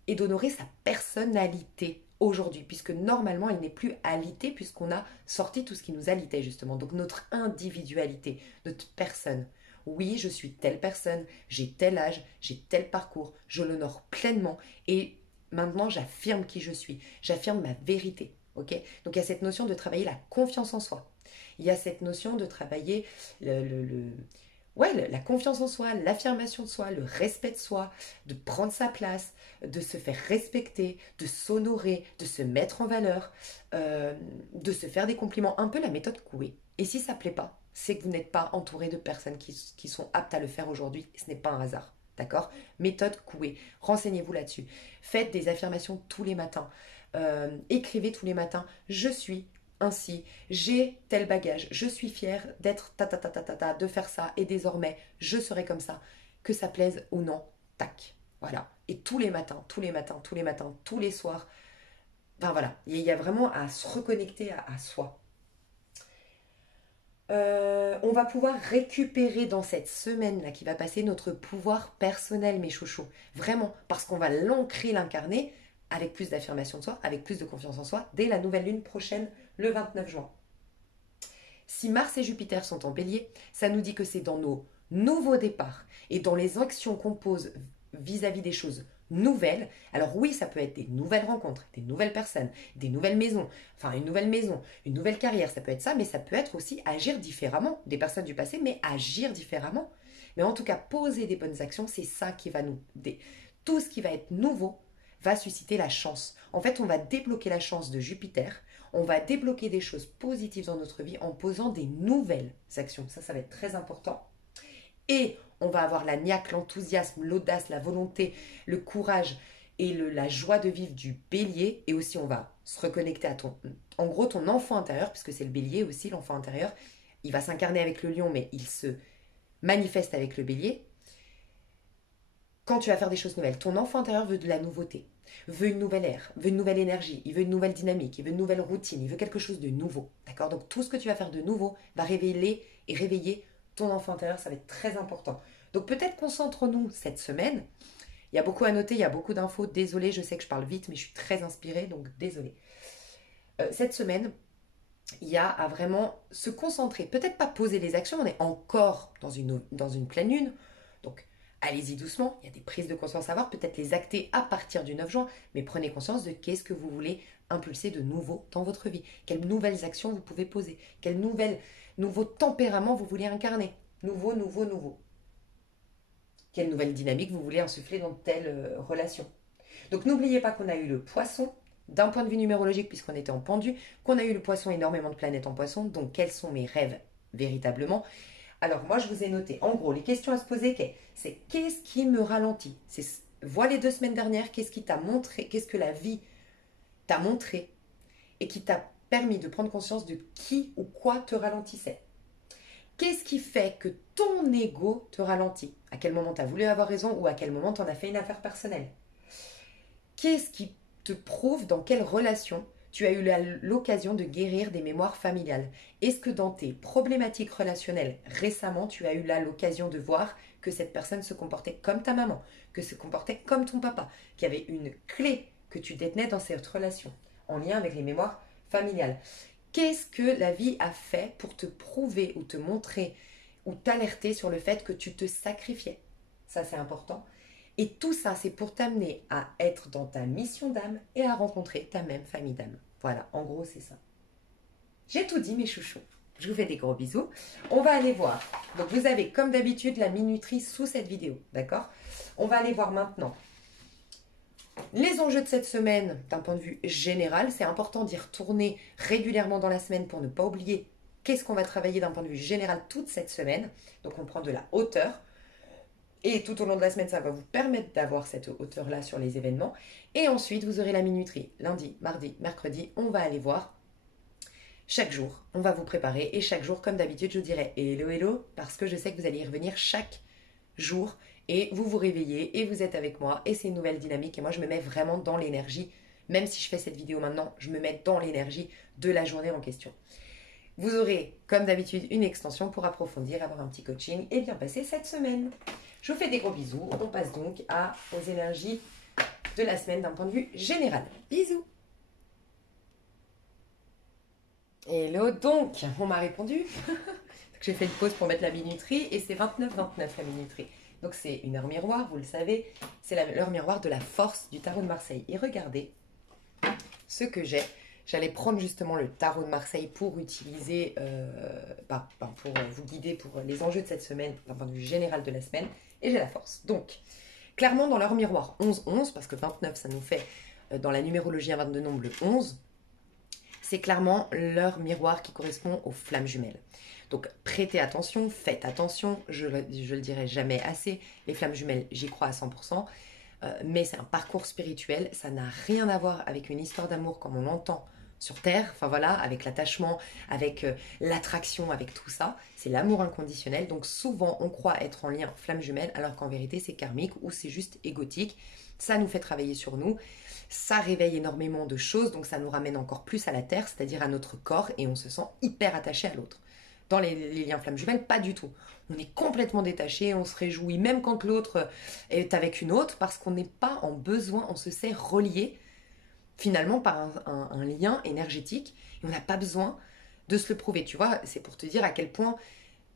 et d'honorer sa personnalité aujourd'hui, puisque normalement elle n'est plus alitée puisqu'on a sorti tout ce qui nous alitait justement, donc notre individualité, notre personne. Oui, je suis telle personne, j'ai tel âge, j'ai tel parcours, je l'honore pleinement et maintenant j'affirme qui je suis, j'affirme ma vérité. Ok. Donc il y a cette notion de travailler la confiance en soi. Il y a cette notion de travailler la confiance en soi, l'affirmation de soi, le respect de soi, de prendre sa place, de se faire respecter, de s'honorer, de se mettre en valeur, de se faire des compliments, un peu la méthode Coué. Et si ça ne plaît pas, c'est que vous n'êtes pas entouré de personnes qui sont aptes à le faire aujourd'hui. Ce n'est pas un hasard. D'accord. Méthode Coué. Renseignez-vous là-dessus. Faites des affirmations tous les matins. Écrivez tous les matins. Je suis ainsi, j'ai tel bagage, je suis fière d'être de faire ça et désormais je serai comme ça, que ça plaise ou non, tac. Voilà. Et tous les matins, tous les matins, tous les matins, tous les soirs. Enfin voilà, il y a vraiment à se reconnecter à soi. On va pouvoir récupérer dans cette semaine-là qui va passer notre pouvoir personnel, mes chouchous. Vraiment, parce qu'on va l'ancrer, l'incarner avec plus d'affirmation de soi, avec plus de confiance en soi, dès la nouvelle lune prochaine, le 29 juin. Si Mars et Jupiter sont en bélier, ça nous dit que c'est dans nos nouveaux départs et dans les actions qu'on pose vis-à-vis des choses nouvelles. Alors oui, ça peut être des nouvelles rencontres, des nouvelles personnes, des nouvelles maisons, enfin une nouvelle maison, une nouvelle carrière, ça peut être ça, mais ça peut être aussi agir différemment, des personnes du passé, mais agir différemment. Mais en tout cas, poser des bonnes actions, c'est ça qui va nous... Tout ce qui va être nouveau va susciter la chance. En fait, on va débloquer la chance de Jupiter, on va débloquer des choses positives dans notre vie en posant des nouvelles actions. Ça va être très important. Et on va avoir la niaque, l'enthousiasme, l'audace, la volonté, le courage et la joie de vivre du bélier. Et aussi, on va se reconnecter à en gros, ton enfant intérieur, puisque c'est le bélier aussi, l'enfant intérieur. Il va s'incarner avec le lion, mais il se manifeste avec le bélier. Quand tu vas faire des choses nouvelles, ton enfant intérieur veut de la nouveauté, veut une nouvelle ère, veut une nouvelle énergie, il veut une nouvelle dynamique, il veut une nouvelle routine, il veut quelque chose de nouveau. D'accord. Donc tout ce que tu vas faire de nouveau va révéler et réveiller ton enfant intérieur, ça va être très important. Donc peut-être concentrons-nous cette semaine. Il y a beaucoup à noter, il y a beaucoup d'infos. Désolée, je sais que je parle vite, mais je suis très inspirée, donc désolée. Cette semaine, il y a à vraiment se concentrer. Peut-être pas poser les actions, on est encore dans une pleine lune. Donc allez-y doucement, il y a des prises de conscience à avoir, peut-être les acter à partir du 9 juin, mais prenez conscience de qu'est-ce que vous voulez impulser de nouveau dans votre vie. Quelles nouvelles actions vous pouvez poser, quel nouveau tempérament vous voulez incarner. Nouveau. Quelle nouvelle dynamique vous voulez insuffler dans telle relation. Donc n'oubliez pas qu'on a eu le poisson, d'un point de vue numérologique, puisqu'on était en pendu, qu'on a eu le poisson, énormément de planètes en poisson, donc quels sont mes rêves véritablement. Alors moi je vous ai noté, en gros, les questions à se poser, c'est qu'est-ce qui me ralentit. Vois les 2 semaines dernières, qu'est-ce qui t'a montré, qu'est-ce que la vie t'a montré et qui t'a permis de prendre conscience de qui ou quoi te ralentissait. Qu'est-ce qui fait que ton ego te ralentit? À quel moment tu as voulu avoir raison ou à quel moment tu en as fait une affaire personnelle? Qu'est-ce qui te prouve dans quelle relation tu as eu l'occasion de guérir des mémoires familiales? Est-ce que dans tes problématiques relationnelles récemment, tu as eu l'occasion de voir que cette personne se comportait comme ta maman, que se comportait comme ton papa, qu'il y avait une clé que tu détenais dans cette relation en lien avec les mémoires familiales? Qu'est-ce que la vie a fait pour te prouver ou te montrer ou t'alerter sur le fait que tu te sacrifiais? Ça, c'est important. Et tout ça, c'est pour t'amener à être dans ta mission d'âme et à rencontrer ta même famille d'âme. Voilà, en gros, c'est ça. J'ai tout dit, mes chouchous. Je vous fais des gros bisous. On va aller voir. Donc, vous avez, comme d'habitude, la minuterie sous cette vidéo. D'accord? On va aller voir maintenant les enjeux de cette semaine d'un point de vue général. C'est important d'y retourner régulièrement dans la semaine pour ne pas oublier qu'est-ce qu'on va travailler d'un point de vue général toute cette semaine. Donc, on prend de la hauteur. Et tout au long de la semaine, ça va vous permettre d'avoir cette hauteur-là sur les événements. Et ensuite, vous aurez la minuterie. Lundi, mardi, mercredi, on va aller voir. Chaque jour, on va vous préparer. Et chaque jour, comme d'habitude, je vous dirai hello, hello, parce que je sais que vous allez y revenir chaque jour. Et vous vous réveillez et vous êtes avec moi. Et c'est une nouvelle dynamique. Et moi, je me mets vraiment dans l'énergie. Même si je fais cette vidéo maintenant, je me mets dans l'énergie de la journée en question. Vous aurez, comme d'habitude, une extension pour approfondir, avoir un petit coaching et bien passer cette semaine. Je vous fais des gros bisous. On passe donc aux énergies de la semaine d'un point de vue général. Bisous. Hello donc, on m'a répondu. que j'ai fait une pause pour mettre la minuterie et c'est 29,29 la minuterie. Donc c'est une heure miroir, vous le savez, c'est l'heure miroir de la force du tarot de Marseille. Et regardez ce que j'ai. J'allais prendre justement le tarot de Marseille pour utiliser, pour vous guider pour les enjeux de cette semaine, d'un point de vue général de la semaine. Et j'ai la force. Donc, clairement dans l'heure miroir 11-11, parce que 29 ça nous fait dans la numérologie à 22 nombres le 11, c'est clairement l'heure miroir qui correspond aux flammes jumelles. Donc prêtez attention, faites attention, je le dirai jamais assez, les flammes jumelles j'y crois à 100%, mais c'est un parcours spirituel, ça n'a rien à voir avec une histoire d'amour comme on l'entend sur Terre, enfin voilà, avec l'attachement, avec l'attraction, avec tout ça, c'est l'amour inconditionnel, donc souvent on croit être en lien flamme jumelle alors qu'en vérité c'est karmique ou c'est juste égotique, ça nous fait travailler sur nous, ça réveille énormément de choses, donc ça nous ramène encore plus à la Terre, c'est-à-dire à notre corps et on se sent hyper attaché à l'autre. Dans les liens flammes jumelles, pas du tout. On est complètement détaché, on se réjouit même quand l'autre est avec une autre parce qu'on n'est pas en besoin, on se sait relié finalement par un lien énergétique et on n'a pas besoin de se le prouver. Tu vois, c'est pour te dire à quel point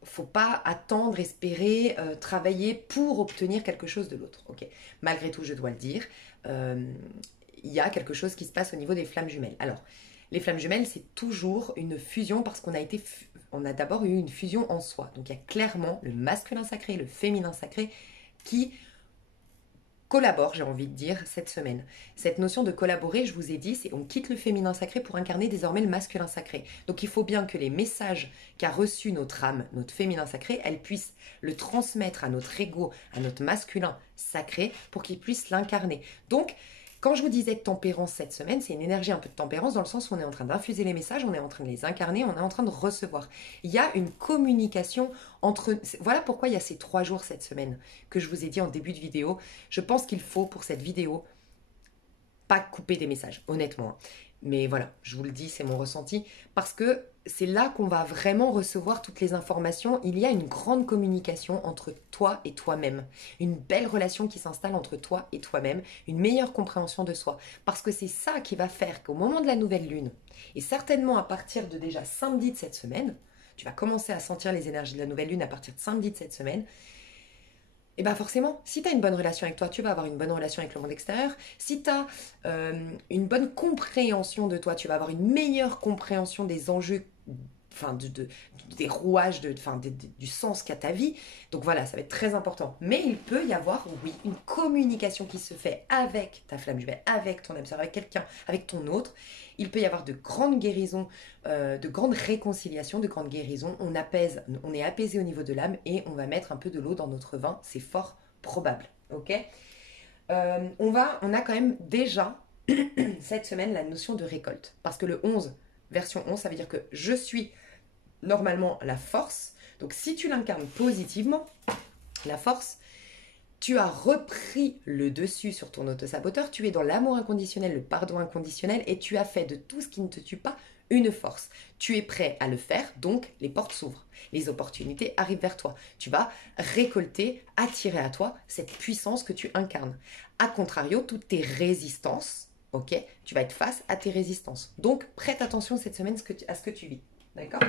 faut pas attendre, espérer, travailler pour obtenir quelque chose de l'autre. Ok. Malgré tout, je dois le dire, il y a quelque chose qui se passe au niveau des flammes jumelles. Alors, les flammes jumelles, c'est toujours une fusion parce qu'on a d'abord eu une fusion en soi. Donc, il y a clairement le masculin sacré et le féminin sacré qui collaborent, j'ai envie de dire, cette semaine. Cette notion de collaborer, je vous ai dit, c'est on quitte le féminin sacré pour incarner désormais le masculin sacré. Donc il faut bien que les messages qu'a reçus notre âme, notre féminin sacré, elle puisse le transmettre à notre ego, à notre masculin sacré, pour qu'il puisse l'incarner. Donc, quand je vous disais tempérance cette semaine, c'est une énergie un peu de tempérance dans le sens où on est en train d'infuser les messages, on est en train de les incarner, on est en train de recevoir. Il y a une communication entre... Voilà pourquoi il y a ces 3 jours cette semaine que je vous ai dit en début de vidéo. Je pense qu'il faut pour cette vidéo pas couper des messages, honnêtement. Mais voilà, je vous le dis, c'est mon ressenti. Parce que c'est là qu'on va vraiment recevoir toutes les informations. Il y a une grande communication entre toi et toi-même. Une belle relation qui s'installe entre toi et toi-même. Une meilleure compréhension de soi. Parce que c'est ça qui va faire qu'au moment de la nouvelle lune, et certainement à partir de déjà samedi de cette semaine, tu vas commencer à sentir les énergies de la nouvelle lune à partir de samedi de cette semaine, et bien forcément, si tu as une bonne relation avec toi, tu vas avoir une bonne relation avec le monde extérieur. Si tu as une bonne compréhension de toi, tu vas avoir une meilleure compréhension des enjeux, enfin des rouages, du sens qu'a ta vie. Donc voilà, ça va être très important. Mais il peut y avoir, oui, une communication qui se fait avec ta flamme jumelle, avec ton âme sœur, avec quelqu'un, avec ton autre. Il peut y avoir de grandes guérisons, de grandes réconciliations, de grandes guérisons. On est apaisé au niveau de l'âme et on va mettre un peu de l'eau dans notre vin. C'est fort probable. Ok. On a quand même déjà cette semaine la notion de récolte. Parce que le 11, version 11, ça veut dire que je suis normalement la force. Donc si tu l'incarnes positivement, la force, tu as repris le dessus sur ton autosaboteur, tu es dans l'amour inconditionnel, le pardon inconditionnel et tu as fait de tout ce qui ne te tue pas une force. Tu es prêt à le faire, donc les portes s'ouvrent. Les opportunités arrivent vers toi. Tu vas récolter, attirer à toi cette puissance que tu incarnes. A contrario, toutes tes résistances, ok, tu vas être face à tes résistances. Donc prête attention cette semaine à ce que tu vis. D'accord?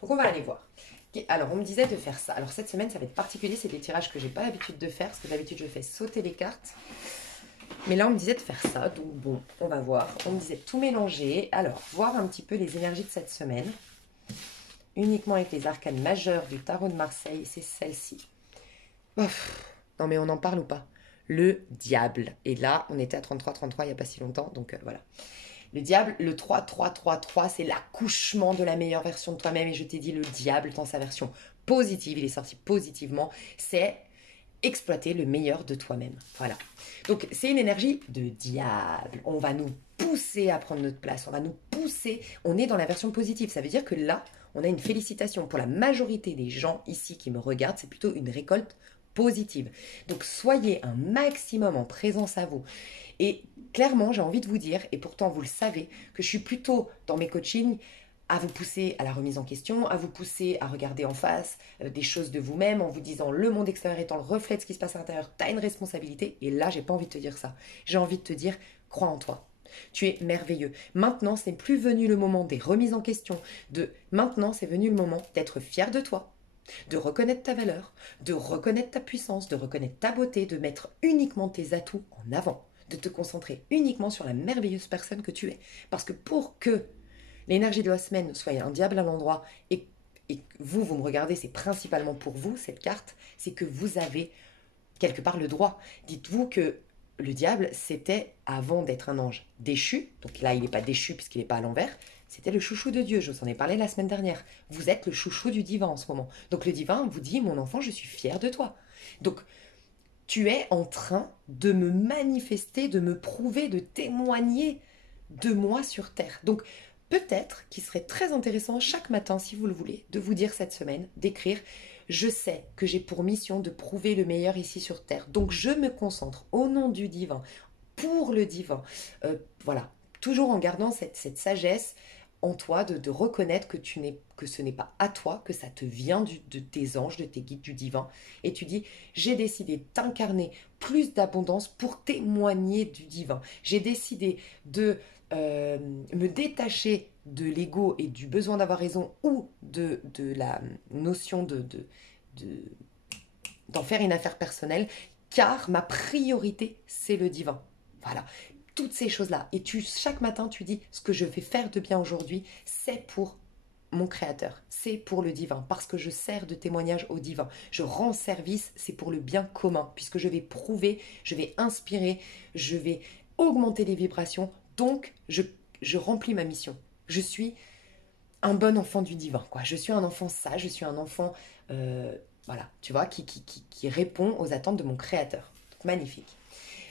Donc on va aller voir. Alors on me disait de faire ça. Alors cette semaine ça va être particulier, c'est des tirages que j'ai pas l'habitude de faire parce que d'habitude je fais sauter les cartes. Mais là on me disait de faire ça, donc bon, on va voir. On me disait de tout mélanger. Alors, voir un petit peu les énergies de cette semaine. Uniquement avec les arcanes majeures du tarot de Marseille, c'est celle-ci. Non mais on en parle ou pas? Le diable. Et là on était à 33-33 il n'y a pas si longtemps, donc voilà. Le diable, le 3-3-3-3, c'est l'accouchement de la meilleure version de toi-même. Et je t'ai dit, le diable, dans sa version positive, il est sorti positivement, c'est exploiter le meilleur de toi-même. Voilà. Donc, c'est une énergie de diable. On va nous pousser à prendre notre place. On va nous pousser. On est dans la version positive. Ça veut dire que là, on a une félicitation. Pour la majorité des gens ici qui me regardent, c'est plutôt une récolte positive. Donc, soyez un maximum en présence à vous. Et clairement, j'ai envie de vous dire, et pourtant vous le savez, que je suis plutôt dans mes coachings à vous pousser à la remise en question, à vous pousser à regarder en face des choses de vous-même en vous disant le monde extérieur étant le reflet de ce qui se passe à l'intérieur, tu as une responsabilité. Et là, j'ai pas envie de te dire ça. J'ai envie de te dire, crois en toi. Tu es merveilleux. Maintenant, c'est plus venu le moment des remises en question. Maintenant, c'est venu le moment d'être fier de toi, de reconnaître ta valeur, de reconnaître ta puissance, de reconnaître ta beauté, de mettre uniquement tes atouts en avant, de te concentrer uniquement sur la merveilleuse personne que tu es. Parce que pour que l'énergie de la semaine soit un diable à l'endroit et vous me regardez, c'est principalement pour vous cette carte, c'est que vous avez quelque part le droit. Dites-vous que le diable, c'était avant d'être un ange déchu, donc là il n'est pas déchu puisqu'il n'est pas à l'envers, c'était le chouchou de Dieu, je vous en ai parlé la semaine dernière. Vous êtes le chouchou du divin en ce moment. Donc le divin vous dit, mon enfant, je suis fier de toi. Donc tu es en train de me manifester, de me prouver, de témoigner de moi sur Terre. Donc peut-être qu'il serait très intéressant chaque matin, si vous le voulez, de vous dire cette semaine, d'écrire je sais que j'ai pour mission de prouver le meilleur ici sur Terre. Donc je me concentre au nom du divin, pour le divin. Voilà, toujours en gardant cette sagesse en toi de reconnaître que ce n'est pas à toi, que ça te vient de tes anges, de tes guides, du divin. Et tu dis, j'ai décidé d'incarner plus d'abondance pour témoigner du divin. J'ai décidé de me détacher de l'ego et du besoin d'avoir raison ou de la notion d'en faire une affaire personnelle, car ma priorité, c'est le divin. Voilà, toutes ces choses-là. Et chaque matin, tu dis, ce que je vais faire de bien aujourd'hui, c'est pour mon créateur, c'est pour le divin, parce que je sers de témoignage au divin. Je rends service, c'est pour le bien commun, puisque je vais prouver, je vais inspirer, je vais augmenter les vibrations, donc je remplis ma mission. Je suis un bon enfant du divin, quoi. Je suis un enfant sage, je suis un enfant, voilà, tu vois, qui répond aux attentes de mon créateur. Donc, magnifique.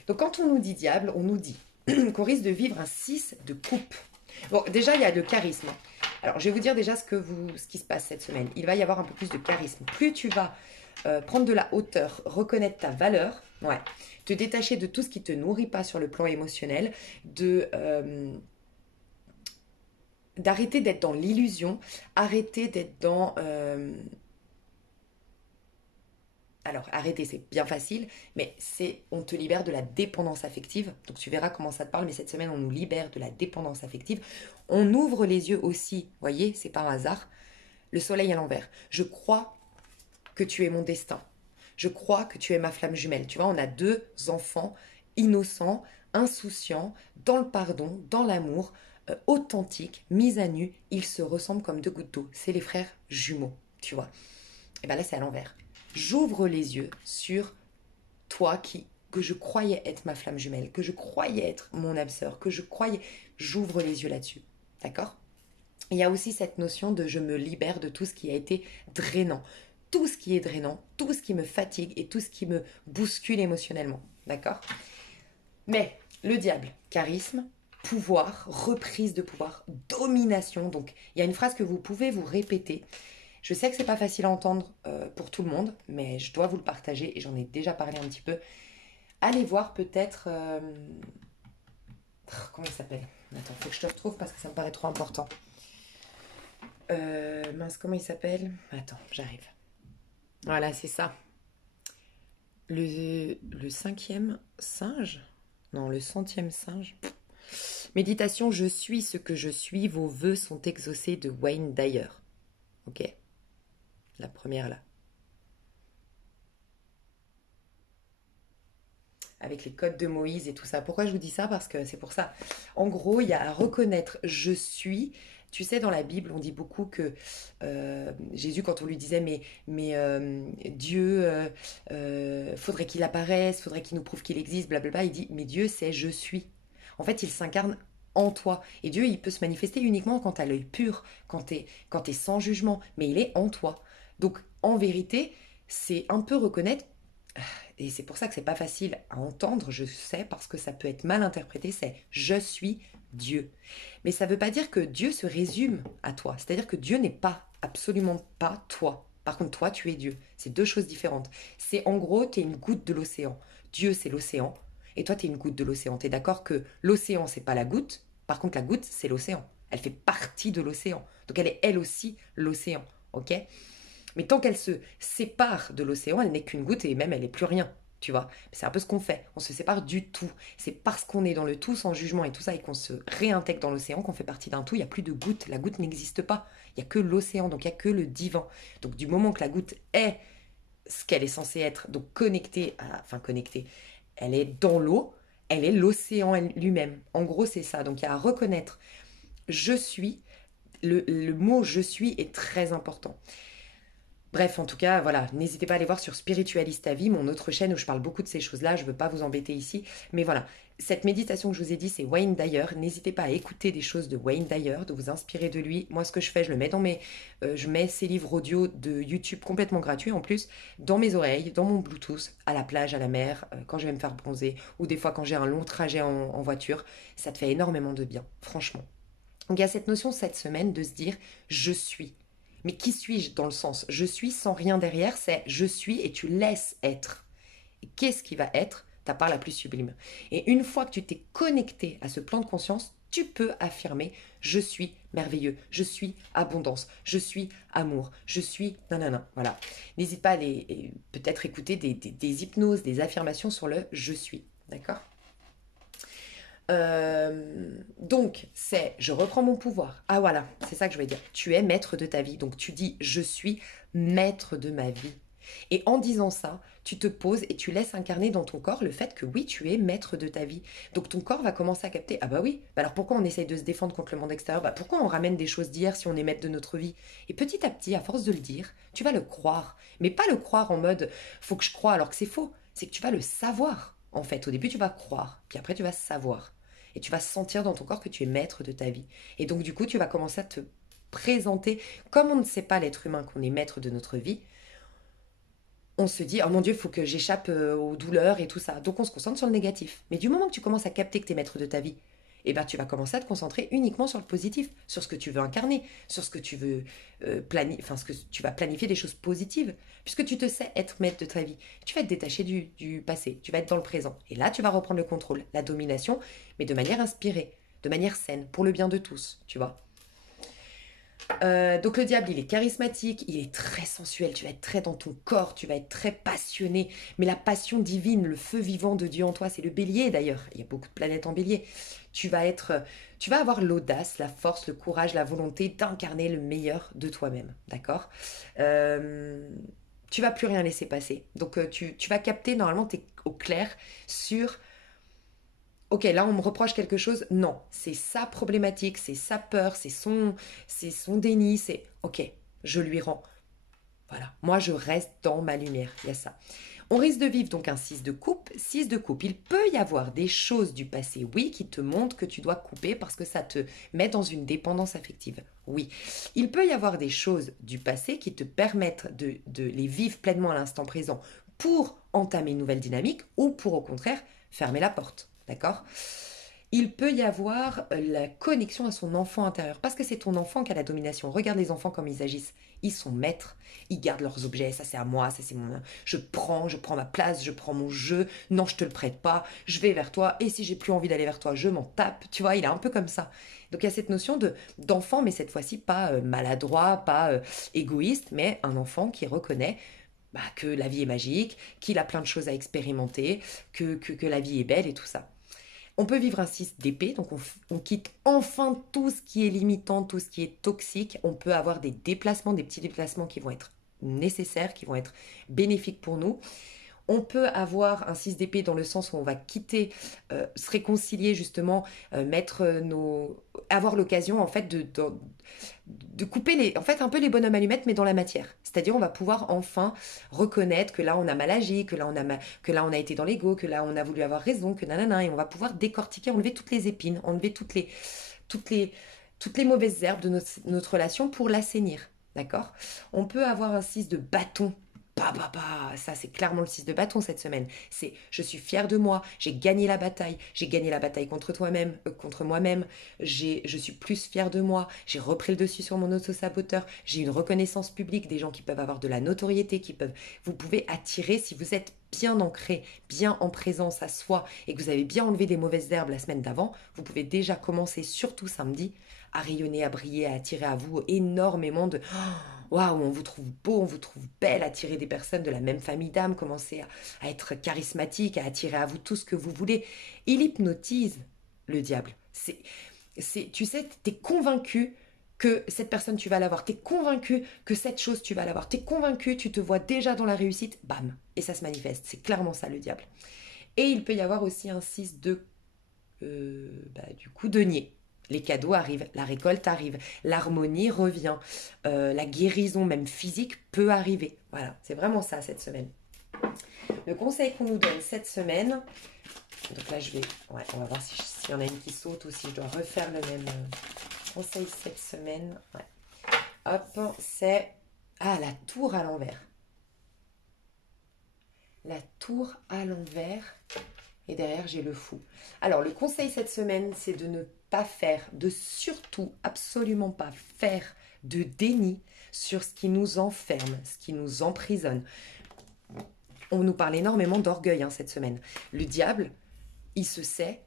Donc quand on nous dit diable, on nous dit qu'on risque de vivre un 6 de coupe. Bon, déjà, il y a le charisme. Alors, je vais vous dire déjà ce qui se passe cette semaine. Il va y avoir un peu plus de charisme. Plus tu vas prendre de la hauteur, reconnaître ta valeur, ouais, te détacher de tout ce qui ne te nourrit pas sur le plan émotionnel, d'arrêter d'être dans l'illusion, arrêter d'être dans... Alors, arrêter, c'est bien facile, mais on te libère de la dépendance affective. Donc, tu verras comment ça te parle, mais cette semaine, on nous libère de la dépendance affective. On ouvre les yeux aussi, voyez, c'est pas un hasard. Le soleil à l'envers. Je crois que tu es mon destin. Je crois que tu es ma flamme jumelle. Tu vois, on a deux enfants innocents, insouciants, dans le pardon, dans l'amour, authentiques, mis à nu. Ils se ressemblent comme deux gouttes d'eau. C'est les frères jumeaux, tu vois. Et bien là, c'est à l'envers. J'ouvre les yeux sur toi que je croyais être ma flamme jumelle, que je croyais être mon âme sœur, j'ouvre les yeux là-dessus. D'accord? Il y a aussi cette notion de je me libère de tout ce qui a été drainant. Tout ce qui est drainant, tout ce qui me fatigue et tout ce qui me bouscule émotionnellement. D'accord? Mais le diable, charisme, pouvoir, reprise de pouvoir, domination. Donc, il y a une phrase que vous pouvez vous répéter. Je sais que c'est pas facile à entendre pour tout le monde, mais je dois vous le partager et j'en ai déjà parlé un petit peu. Allez voir peut-être... comment il s'appelle? Attends, faut que je te retrouve parce que ça me paraît trop important. Mince, comment il s'appelle? Attends, j'arrive. Voilà, c'est ça. Le cinquième singe? Non, le centième singe. Méditation, je suis ce que je suis, vos vœux sont exaucés de Wayne Dyer. Ok? La première là. Avec les codes de Moïse et tout ça. Pourquoi je vous dis ça? Parce que c'est pour ça. En gros, il y a à reconnaître je suis. Tu sais, dans la Bible, on dit beaucoup que Jésus, quand on lui disait mais Dieu, faudrait qu'il apparaisse, faudrait qu'il nous prouve qu'il existe, blablabla, il dit mais Dieu, c'est je suis. En fait, il s'incarne en toi. Et Dieu, il peut se manifester uniquement quand tu as l'œil pur, quand t'es sans jugement, mais il est en toi. Donc, en vérité, c'est un peu reconnaître, et c'est pour ça que c'est pas facile à entendre, je sais, parce que ça peut être mal interprété, c'est je suis Dieu. Mais ça veut pas dire que Dieu se résume à toi. C'est-à-dire que Dieu n'est pas, absolument pas toi. Par contre, toi, tu es Dieu. C'est deux choses différentes. C'est en gros, tu es une goutte de l'océan. Dieu, c'est l'océan. Et toi, tu es une goutte de l'océan. Tu es d'accord que l'océan, c'est pas la goutte. Par contre, la goutte, c'est l'océan. Elle fait partie de l'océan. Donc, elle est elle aussi l'océan. Ok ? Mais tant qu'elle se sépare de l'océan, elle n'est qu'une goutte et même elle n'est plus rien. Tu vois, c'est un peu ce qu'on fait. On se sépare du tout. C'est parce qu'on est dans le tout sans jugement et tout ça et qu'on se réintègre dans l'océan qu'on fait partie d'un tout. Il n'y a plus de goutte. La goutte n'existe pas. Il n'y a que l'océan, donc il n'y a que le divan. Donc du moment que la goutte est ce qu'elle est censée être, donc connectée, enfin connectée, elle est dans l'eau, elle est l'océan lui-même. En gros, c'est ça. Donc il y a à reconnaître je suis. Le mot je suis est très important. Bref, en tout cas, voilà, n'hésitez pas à aller voir sur Spiritualiste ta vie, mon autre chaîne où je parle beaucoup de ces choses-là. Je ne veux pas vous embêter ici, mais voilà. Cette méditation que je vous ai dit, c'est Wayne Dyer. N'hésitez pas à écouter des choses de Wayne Dyer, de vous inspirer de lui. Moi, ce que je fais, je le mets je mets ces livres audio de YouTube complètement gratuits en plus dans mes oreilles, dans mon Bluetooth, à la plage, à la mer, quand je vais me faire bronzer, ou des fois quand j'ai un long trajet en voiture. Ça te fait énormément de bien, franchement. Donc il y a cette notion cette semaine de se dire je suis. Mais qui suis-je dans le sens je suis sans rien derrière, c'est je suis et tu laisses être. Et qu'est-ce qui va être ta part la plus sublime? Et une fois que tu t'es connecté à ce plan de conscience, tu peux affirmer je suis merveilleux, je suis abondance, je suis amour, je suis nanana. Voilà. N'hésite pas à peut-être écouter des hypnoses, des affirmations sur le je suis. D'accord? Donc, c'est je reprends mon pouvoir. Ah voilà, c'est ça que je voulais dire. Tu es maître de ta vie. Donc, tu dis je suis maître de ma vie. Et en disant ça, tu te poses et tu laisses incarner dans ton corps le fait que oui, tu es maître de ta vie. Donc ton corps va commencer à capter, ah bah oui, bah alors pourquoi on essaye de se défendre contre le monde extérieur? Bah pourquoi on ramène des choses d'hier si on est maître de notre vie? Et petit à petit, à force de le dire, tu vas le croire. Mais pas le croire en mode, faut que je croie alors que c'est faux. C'est que tu vas le savoir. En fait, au début, tu vas croire, puis après, tu vas savoir. Et tu vas sentir dans ton corps que tu es maître de ta vie. Et donc du coup, tu vas commencer à te présenter, comme on ne sait pas l'être humain qu'on est maître de notre vie, on se dit, oh mon Dieu, il faut que j'échappe aux douleurs et tout ça. Donc on se concentre sur le négatif. Mais du moment que tu commences à capter que tu es maître de ta vie, eh ben, tu vas commencer à te concentrer uniquement sur le positif, sur ce que tu veux incarner, sur ce que tu veux enfin ce que tu vas planifier des choses positives, puisque tu te sais être maître de ta vie. Tu vas être détaché du passé, tu vas être dans le présent. Et là, tu vas reprendre le contrôle, la domination, mais de manière inspirée, de manière saine, pour le bien de tous, tu vois. Donc le diable, il est charismatique, il est très sensuel, tu vas être très dans ton corps, tu vas être très passionné, mais la passion divine, le feu vivant de Dieu en toi, c'est le bélier d'ailleurs, il y a beaucoup de planètes en bélier, tu vas avoir l'audace, la force, le courage, la volonté d'incarner le meilleur de toi-même, d'accord? Tu vas plus rien laisser passer, donc tu vas capter, normalement tu es au clair sur ok, là on me reproche quelque chose. Non, c'est sa problématique, c'est sa peur, c'est son déni. C'est ok, je lui rends. Voilà, moi je reste dans ma lumière. Il y a ça. On risque de vivre donc un 6 de coupe. 6 de coupe, il peut y avoir des choses du passé, oui, qui te montrent que tu dois couper parce que ça te met dans une dépendance affective. Oui, il peut y avoir des choses du passé qui te permettent de les vivre pleinement à l'instant présent pour entamer une nouvelle dynamique ou pour au contraire fermer la porte. D'accord? Il peut y avoir la connexion à son enfant intérieur, parce que c'est ton enfant qui a la domination. Regarde les enfants comme ils agissent. Ils sont maîtres, ils gardent leurs objets, ça c'est à moi, ça c'est mon... Je prends ma place, je prends mon jeu, non je te le prête pas, je vais vers toi, et si j'ai plus envie d'aller vers toi, je m'en tape. Tu vois, il est un peu comme ça. Donc il y a cette notion d'enfant, mais cette fois-ci pas maladroit, pas égoïste, mais un enfant qui reconnaît que la vie est magique, qu'il a plein de choses à expérimenter, que la vie est belle et tout ça. On peut vivre un 6 d'épée, donc on quitte enfin tout ce qui est limitant, tout ce qui est toxique. On peut avoir des déplacements, des petits déplacements qui vont être nécessaires, qui vont être bénéfiques pour nous. On peut avoir un 6 d'épée dans le sens où on va quitter, se réconcilier justement, avoir l'occasion en fait de couper en fait un peu les bonhommes allumettes mais dans la matière. C'est-à-dire on va pouvoir enfin reconnaître que là on a mal agi, que là on a été dans l'ego, que là on a voulu avoir raison, que nanana, et on va pouvoir décortiquer, enlever toutes les épines, enlever toutes les, toutes les mauvaises herbes de notre relation pour l'assainir. D'accord? On peut avoir un 6 de bâton. Ça c'est clairement le 6 de bâton cette semaine. C'est je suis fière de moi, j'ai gagné la bataille contre toi-même, contre moi-même, je suis plus fière de moi, j'ai repris le dessus sur mon auto-saboteur, j'ai une reconnaissance publique, des gens qui peuvent avoir de la notoriété, vous pouvez attirer si vous êtes bien ancré, bien en présence à soi et que vous avez bien enlevé des mauvaises herbes la semaine d'avant, vous pouvez déjà commencer, surtout samedi, à rayonner, à briller, à attirer à vous énormément de waouh, on vous trouve beau, on vous trouve belle, attirer des personnes de la même famille d'âme, commencer à être charismatique, à attirer à vous tout ce que vous voulez. Il hypnotise le diable. Tu sais, tu es convaincu que cette personne, tu vas l'avoir. Tu es convaincu que cette chose, tu vas l'avoir. Tu es convaincu, tu te vois déjà dans la réussite, bam, et ça se manifeste. C'est clairement ça, le diable. Et il peut y avoir aussi un 6 de, du coup, denier. Les cadeaux arrivent, la récolte arrive, l'harmonie revient, la guérison même physique peut arriver. Voilà, c'est vraiment ça cette semaine. Le conseil qu'on nous donne cette semaine, donc là on va voir s'il y en a une qui saute ou si je dois refaire le même conseil cette semaine. Ouais. Hop, c'est la tour à l'envers. La tour à l'envers. Et derrière, j'ai le fou. Alors, le conseil cette semaine, c'est de ne pas faire, de surtout, absolument pas faire de déni sur ce qui nous enferme, ce qui nous emprisonne. On nous parle énormément d'orgueil cette semaine. Le diable, il se sait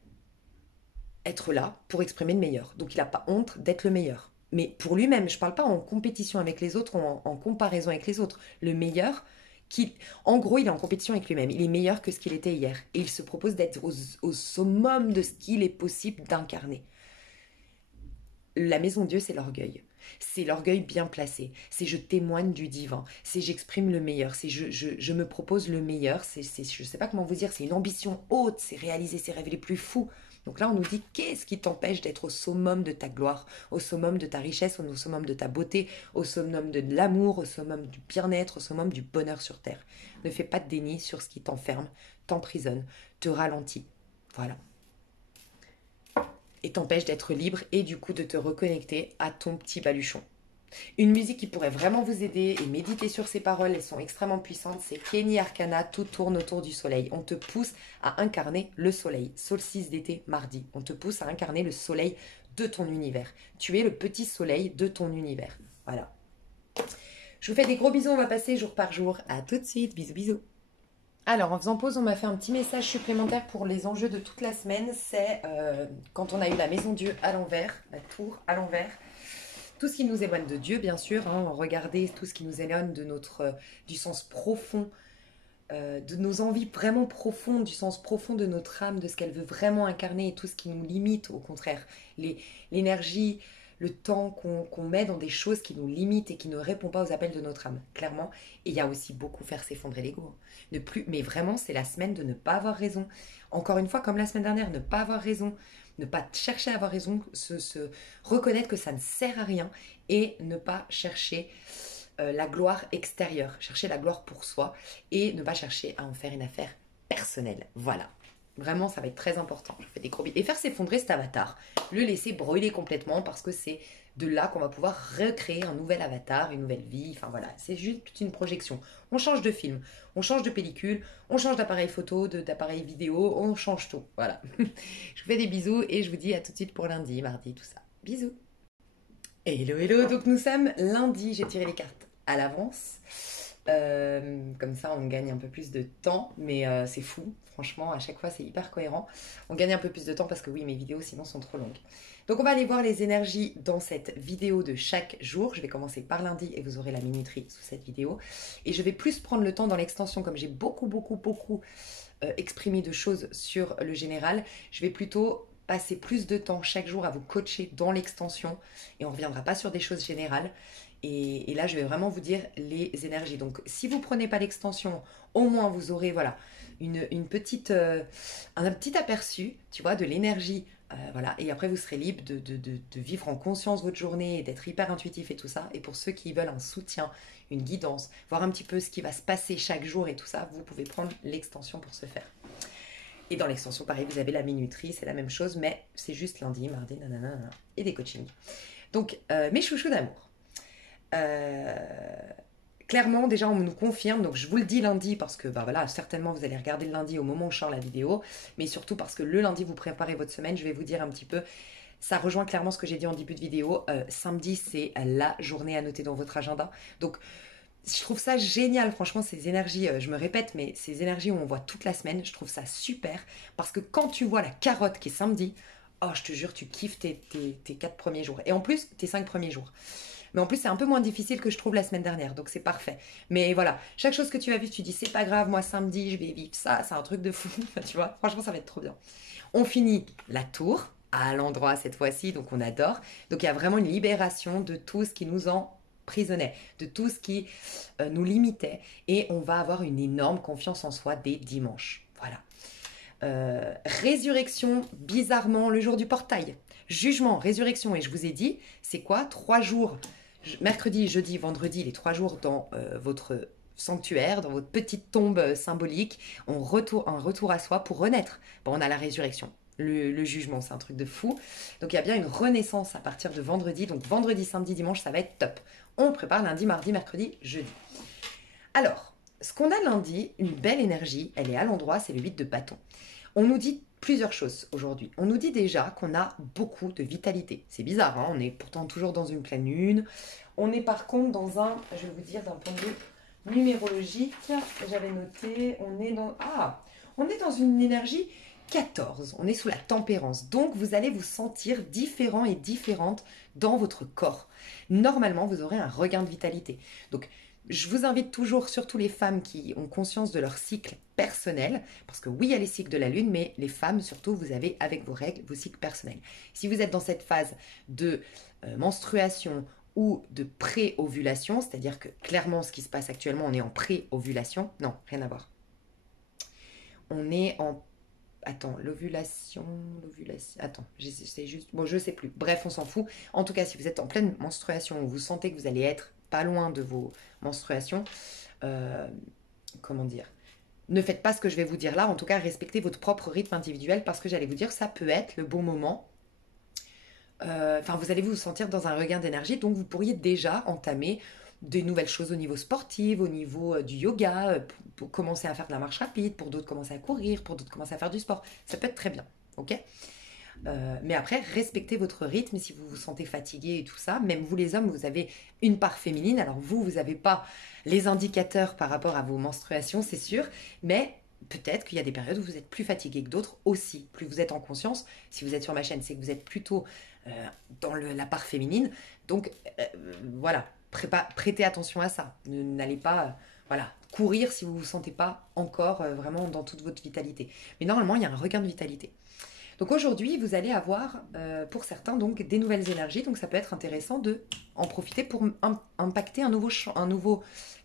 être là pour exprimer le meilleur. Donc, il n'a pas honte d'être le meilleur. Mais pour lui-même, je ne parle pas en compétition avec les autres ou en comparaison avec les autres. Le meilleur, en gros, il est en compétition avec lui-même. Il est meilleur que ce qu'il était hier. Et il se propose d'être au summum de ce qu'il est possible d'incarner. La maison de Dieu, c'est l'orgueil. C'est l'orgueil bien placé. C'est je témoigne du divin. C'est j'exprime le meilleur. C'est je me propose le meilleur. Je ne sais pas comment vous dire. C'est une ambition haute. C'est réaliser ses rêves les plus fous. Donc là, on nous dit qu'est-ce qui t'empêche d'être au summum de ta gloire, au summum de ta richesse, au summum de ta beauté, au summum de l'amour, au summum du bien-être, au summum du bonheur sur terre. Ne fais pas de déni sur ce qui t'enferme, t'emprisonne, te ralentit. Voilà. Et t'empêche d'être libre et du coup de te reconnecter à ton petit baluchon. Une musique qui pourrait vraiment vous aider et méditer sur ces paroles, elles sont extrêmement puissantes, c'est Kenny Arcana, Tout tourne autour du soleil. On te pousse à incarner le soleil. Solstice d'été, mardi. On te pousse à incarner le soleil de ton univers. Tu es le petit soleil de ton univers. Voilà. Je vous fais des gros bisous, on va passer jour par jour. À tout de suite, bisous bisous. Alors, en faisant pause, on m'a fait un petit message supplémentaire pour les enjeux de toute la semaine. C'est quand on a eu la maison Dieu à l'envers, la tour à l'envers. Tout ce qui nous éloigne de Dieu, bien sûr. Regardez tout ce qui nous éloigne de du sens profond, de nos envies vraiment profondes, du sens profond de notre âme, de ce qu'elle veut vraiment incarner et tout ce qui nous limite, au contraire. L'énergie, le temps qu'on met dans des choses qui nous limitent et qui ne répondent pas aux appels de notre âme, clairement. Et il y a aussi beaucoup faire s'effondrer l'ego. Mais vraiment, c'est la semaine de ne pas avoir raison. Encore une fois, comme la semaine dernière, ne pas avoir raison, ne pas chercher à avoir raison, se reconnaître que ça ne sert à rien et ne pas chercher la gloire extérieure, chercher la gloire pour soi et ne pas chercher à en faire une affaire personnelle. Voilà. Vraiment, ça va être très important. Je fais des gros bisous. Et faire s'effondrer cet avatar. Le laisser brûler complètement parce que c'est de là qu'on va pouvoir recréer un nouvel avatar, une nouvelle vie. Enfin voilà, c'est juste une projection. On change de film, on change de pellicule, on change d'appareil photo, d'appareil vidéo, on change tout. Voilà. Je vous fais des bisous et je vous dis à tout de suite pour lundi, mardi, tout ça. Bisous. Hello, hello. Donc nous sommes lundi. J'ai tiré les cartes à l'avance. Comme ça, on gagne un peu plus de temps, mais c'est fou. Franchement, à chaque fois, c'est hyper cohérent. On gagne un peu plus de temps parce que oui, mes vidéos sinon sont trop longues. Donc, on va aller voir les énergies dans cette vidéo de chaque jour. Je vais commencer par lundi et vous aurez la minuterie sous cette vidéo. Et je vais plus prendre le temps dans l'extension, comme j'ai beaucoup exprimé de choses sur le général. Je vais plutôt passer plus de temps chaque jour à vous coacher dans l'extension et on ne reviendra pas sur des choses générales. Et là, je vais vraiment vous dire les énergies. Donc, si vous ne prenez pas l'extension, au moins vous aurez voilà, un petit aperçu, tu vois, de l'énergie. Voilà. Et après, vous serez libre de vivre en conscience votre journée et d'être hyper intuitif et tout ça. Et pour ceux qui veulent un soutien, une guidance, voir un petit peu ce qui va se passer chaque jour et tout ça, vous pouvez prendre l'extension pour ce faire. Et dans l'extension, pareil, vous avez la minuterie, c'est la même chose, mais c'est juste lundi, mardi, nanana, et des coachings. Donc, mes chouchous d'amour. Clairement, déjà, on nous confirme, donc je vous le dis lundi parce que, voilà, certainement vous allez regarder le lundi au moment où je sors la vidéo, mais surtout parce que le lundi, vous préparez votre semaine, je vais vous dire un petit peu, ça rejoint clairement ce que j'ai dit en début de vidéo, samedi, c'est la journée à noter dans votre agenda, donc je trouve ça génial, franchement, ces énergies, je me répète, mais ces énergies où on voit toute la semaine, je trouve ça super, parce que quand tu vois la carotte qui est samedi, oh, je te jure, tu kiffes tes 4 premiers jours, et en plus, tes 5 premiers jours. Mais en plus, c'est un peu moins difficile que je trouve la semaine dernière, donc c'est parfait. Mais voilà, chaque chose que tu as vue, tu dis c'est pas grave, moi samedi, je vais vivre ça, c'est un truc de fou. Tu vois, franchement, ça va être trop bien. On finit la tour à l'endroit cette fois-ci, donc on adore. Donc il y a vraiment une libération de tout ce qui nous emprisonnait, de tout ce qui nous limitait, et on va avoir une énorme confiance en soi dès dimanche. Voilà. Résurrection, bizarrement, le jour du portail. Jugement, résurrection, et je vous ai dit, c'est quoi? 3 jours, mercredi, jeudi, vendredi, les 3 jours dans votre sanctuaire, dans votre petite tombe symbolique, un retour à soi pour renaître. Bon, on a la résurrection. Le jugement, c'est un truc de fou. Donc il y a bien une renaissance à partir de vendredi. Donc vendredi, samedi, dimanche, ça va être top. On prépare lundi, mardi, mercredi, jeudi. Alors, ce qu'on a lundi, une belle énergie, elle est à l'endroit, c'est le 8 de bâton. On nous dit plusieurs choses aujourd'hui. On nous dit déjà qu'on a beaucoup de vitalité. C'est bizarre, hein, on est pourtant toujours dans une pleine lune. On est par contre dans un, je vais vous dire d'un point de vue numérologique, j'avais noté, on est dans une énergie 14. On est sous la tempérance. Donc vous allez vous sentir différent et différente dans votre corps. Normalement, vous aurez un regain de vitalité. Donc je vous invite toujours, surtout les femmes qui ont conscience de leur cycle personnel, parce que oui, il y a les cycles de la lune, mais les femmes, surtout, vous avez avec vos règles, vos cycles personnels. Si vous êtes dans cette phase de menstruation ou de pré-ovulation, c'est-à-dire que clairement, ce qui se passe actuellement, on est en pré-ovulation. Non, rien à voir. On est en... Attends, l'ovulation... Attends, c'est juste... Bon, je sais plus. Bref, on s'en fout. En tout cas, si vous êtes en pleine menstruation ou vous sentez que vous allez être pas loin de vos menstruations, comment dire, ne faites pas ce que je vais vous dire là, en tout cas respectez votre propre rythme individuel, parce que j'allais vous dire ça peut être le bon moment. Enfin, vous allez vous sentir dans un regain d'énergie, donc vous pourriez déjà entamer des nouvelles choses au niveau sportif, au niveau du yoga, pour commencer à faire de la marche rapide, pour d'autres commencer à courir, pour d'autres commencer à faire du sport. Ça peut être très bien, ok? Mais après, respectez votre rythme si vous vous sentez fatigué et tout ça. Même vous les hommes, vous avez une part féminine. Alors vous n'avez pas les indicateurs par rapport à vos menstruations, c'est sûr. Mais peut-être qu'il y a des périodes où vous êtes plus fatigué que d'autres aussi. Plus vous êtes en conscience, si vous êtes sur ma chaîne, c'est que vous êtes plutôt dans la part féminine. Donc voilà, prêtez attention à ça. N'allez pas... voilà, courir si vous ne vous sentez pas encore vraiment dans toute votre vitalité. Mais normalement, il y a un regain de vitalité. Donc aujourd'hui, vous allez avoir, pour certains, donc des nouvelles énergies. Donc ça peut être intéressant de en profiter pour impacter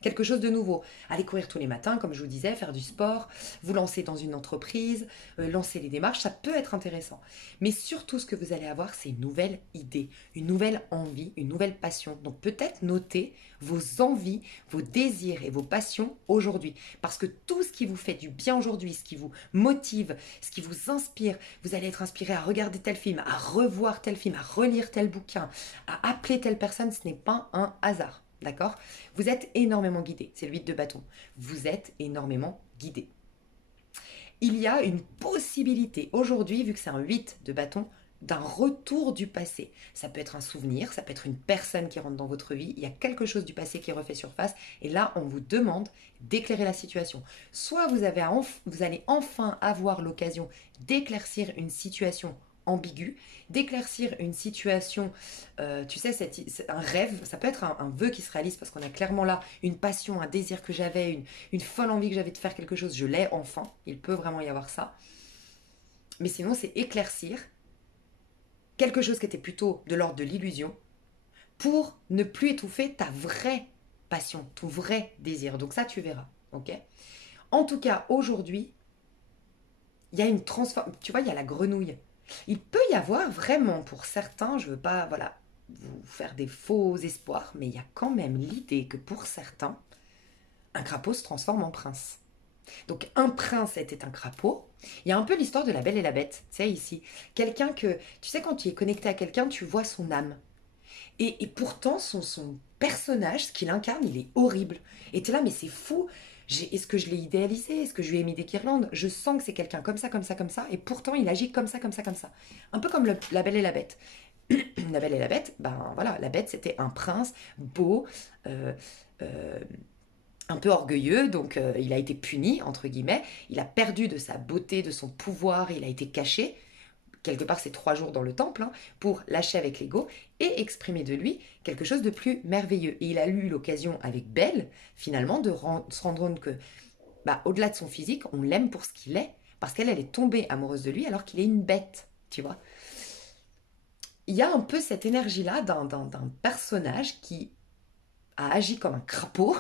quelque chose de nouveau. Aller courir tous les matins, comme je vous disais, faire du sport, vous lancer dans une entreprise, lancer les démarches, ça peut être intéressant. Mais surtout, ce que vous allez avoir, c'est une nouvelle idée, une nouvelle envie, une nouvelle passion. Donc peut-être noter vos envies, vos désirs et vos passions aujourd'hui. Parce que tout ce qui vous fait du bien aujourd'hui, ce qui vous motive, ce qui vous inspire, vous allez être inspiré à regarder tel film, à revoir tel film, à relire tel bouquin, à appeler telle personne, ce n'est pas un hasard. D'accord? Vous êtes énormément guidé. C'est le 8 de bâton. Vous êtes énormément guidé. Il y a une possibilité aujourd'hui, vu que c'est un 8 de bâton, d'un retour du passé. Ça peut être un souvenir, ça peut être une personne qui rentre dans votre vie, il y a quelque chose du passé qui refait surface, et là, on vous demande d'éclairer la situation. Soit vous allez enfin avoir l'occasion d'éclaircir une situation ambiguë, d'éclaircir une situation, tu sais, c'est un rêve, ça peut être un vœu qui se réalise, parce qu'on a clairement là une passion, un désir que j'avais, une folle envie que j'avais de faire quelque chose, je l'ai enfin, il peut vraiment y avoir ça. Mais sinon, c'est éclaircir quelque chose qui était plutôt de l'ordre de l'illusion, pour ne plus étouffer ta vraie passion, ton vrai désir. Donc ça, tu verras, ok? En tout cas, aujourd'hui, il y a une transformation. Tu vois, il y a la grenouille. Il peut y avoir vraiment, pour certains, je ne veux pas, voilà, vous faire des faux espoirs, mais il y a quand même l'idée que pour certains, un crapaud se transforme en prince. Donc un prince était un crapaud. Il y a un peu l'histoire de la Belle et la Bête, tu sais, ici. Quelqu'un que, tu sais, quand tu es connecté à quelqu'un, tu vois son âme. Et pourtant, son personnage, ce qu'il incarne, il est horrible. Et tu es là, mais c'est fou. Est-ce que je l'ai idéalisé? Est-ce que je lui ai mis des guirlandes? Je sens que c'est quelqu'un comme ça, comme ça, comme ça. Et pourtant, il agit comme ça, comme ça, comme ça. Un peu comme la Belle et la Bête. La Belle et la Bête, ben voilà, la Bête, c'était un prince beau, un peu orgueilleux, donc il a été puni, entre guillemets. Il a perdu de sa beauté, de son pouvoir, il a été caché. quelque part c'est 3 jours dans le temple, hein, pour lâcher avec l'ego et exprimer de lui quelque chose de plus merveilleux. Et il a eu l'occasion avec Belle, finalement, de se rendre compte que, bah, au-delà de son physique, on l'aime pour ce qu'il est, parce qu'elle, elle est tombée amoureuse de lui alors qu'il est une bête, tu vois. Il y a un peu cette énergie-là d'un personnage qui a agi comme un crapaud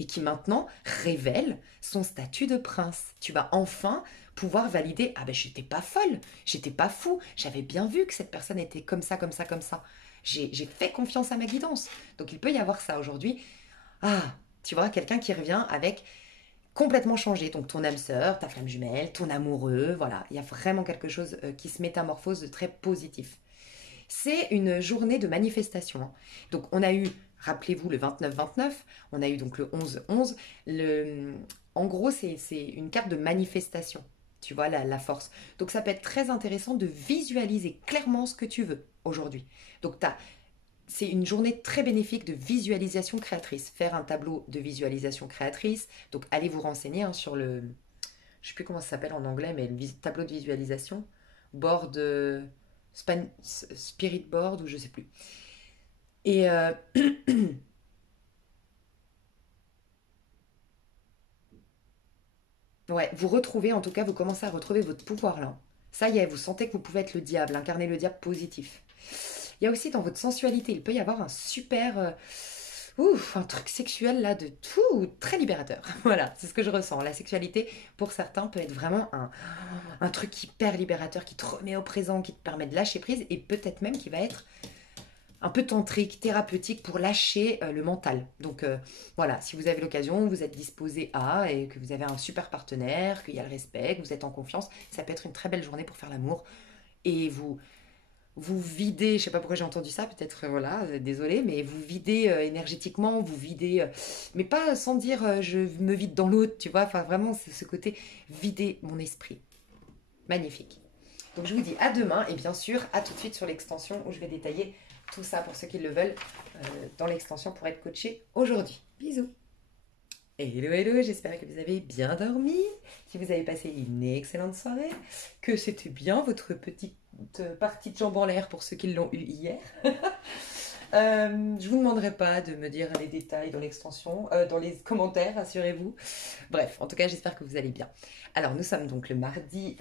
et qui maintenant révèle son statut de prince. Tu vas enfin pouvoir valider, ah ben j'étais pas folle, j'étais pas fou, j'avais bien vu que cette personne était comme ça, comme ça, comme ça. J'ai fait confiance à ma guidance. Donc il peut y avoir ça aujourd'hui. Ah, tu vois, quelqu'un qui revient avec complètement changé. Donc ton âme sœur, ta flamme jumelle, ton amoureux, voilà. Il y a vraiment quelque chose qui se métamorphose de très positif. C'est une journée de manifestation, hein. Donc on a eu, rappelez-vous, le 29-29, on a eu donc le 11-11. En gros, c'est une carte de manifestation, tu vois, la force. Donc ça peut être très intéressant de visualiser clairement ce que tu veux aujourd'hui. Donc c'est une journée très bénéfique de visualisation créatrice. Faire un tableau de visualisation créatrice. Donc allez vous renseigner, hein, sur le... Je ne sais plus comment ça s'appelle en anglais, mais le tableau de visualisation. Board... Spirit Board ou je sais plus. Et ouais, vous retrouvez, en tout cas, vous commencez à retrouver votre pouvoir là. Ça y est, vous sentez que vous pouvez être le diable, incarner le diable positif. Il y a aussi dans votre sensualité, il peut y avoir un super... ouf, un truc sexuel là de tout, très libérateur. Voilà, c'est ce que je ressens. La sexualité, pour certains, peut être vraiment un truc hyper libérateur qui te remet au présent, qui te permet de lâcher prise et peut-être même qui va être un peu tantrique, thérapeutique pour lâcher le mental. Donc voilà, si vous avez l'occasion, vous êtes disposé à, et que vous avez un super partenaire, qu'il y a le respect, que vous êtes en confiance, ça peut être une très belle journée pour faire l'amour. Et vous videz, je sais pas pourquoi j'ai entendu ça, peut-être, voilà, désolé, mais vous videz énergétiquement, vous videz, mais pas sans dire je me vide dans l'autre, tu vois, enfin vraiment, c'est ce côté vider mon esprit. Magnifique. Donc je vous dis à demain et bien sûr à tout de suite sur l'extension où je vais détailler tout ça pour ceux qui le veulent dans l'extension pour être coaché aujourd'hui. Bisous. Hello hello, j'espère que vous avez bien dormi, que vous avez passé une excellente soirée, que c'était bien votre petite partie de jambes en l'air pour ceux qui l'ont eu hier. Je vous demanderai pas de me dire les détails dans l'extension, dans les commentaires, rassurez-vous. Bref, en tout cas, j'espère que vous allez bien. Alors, nous sommes donc le mardi.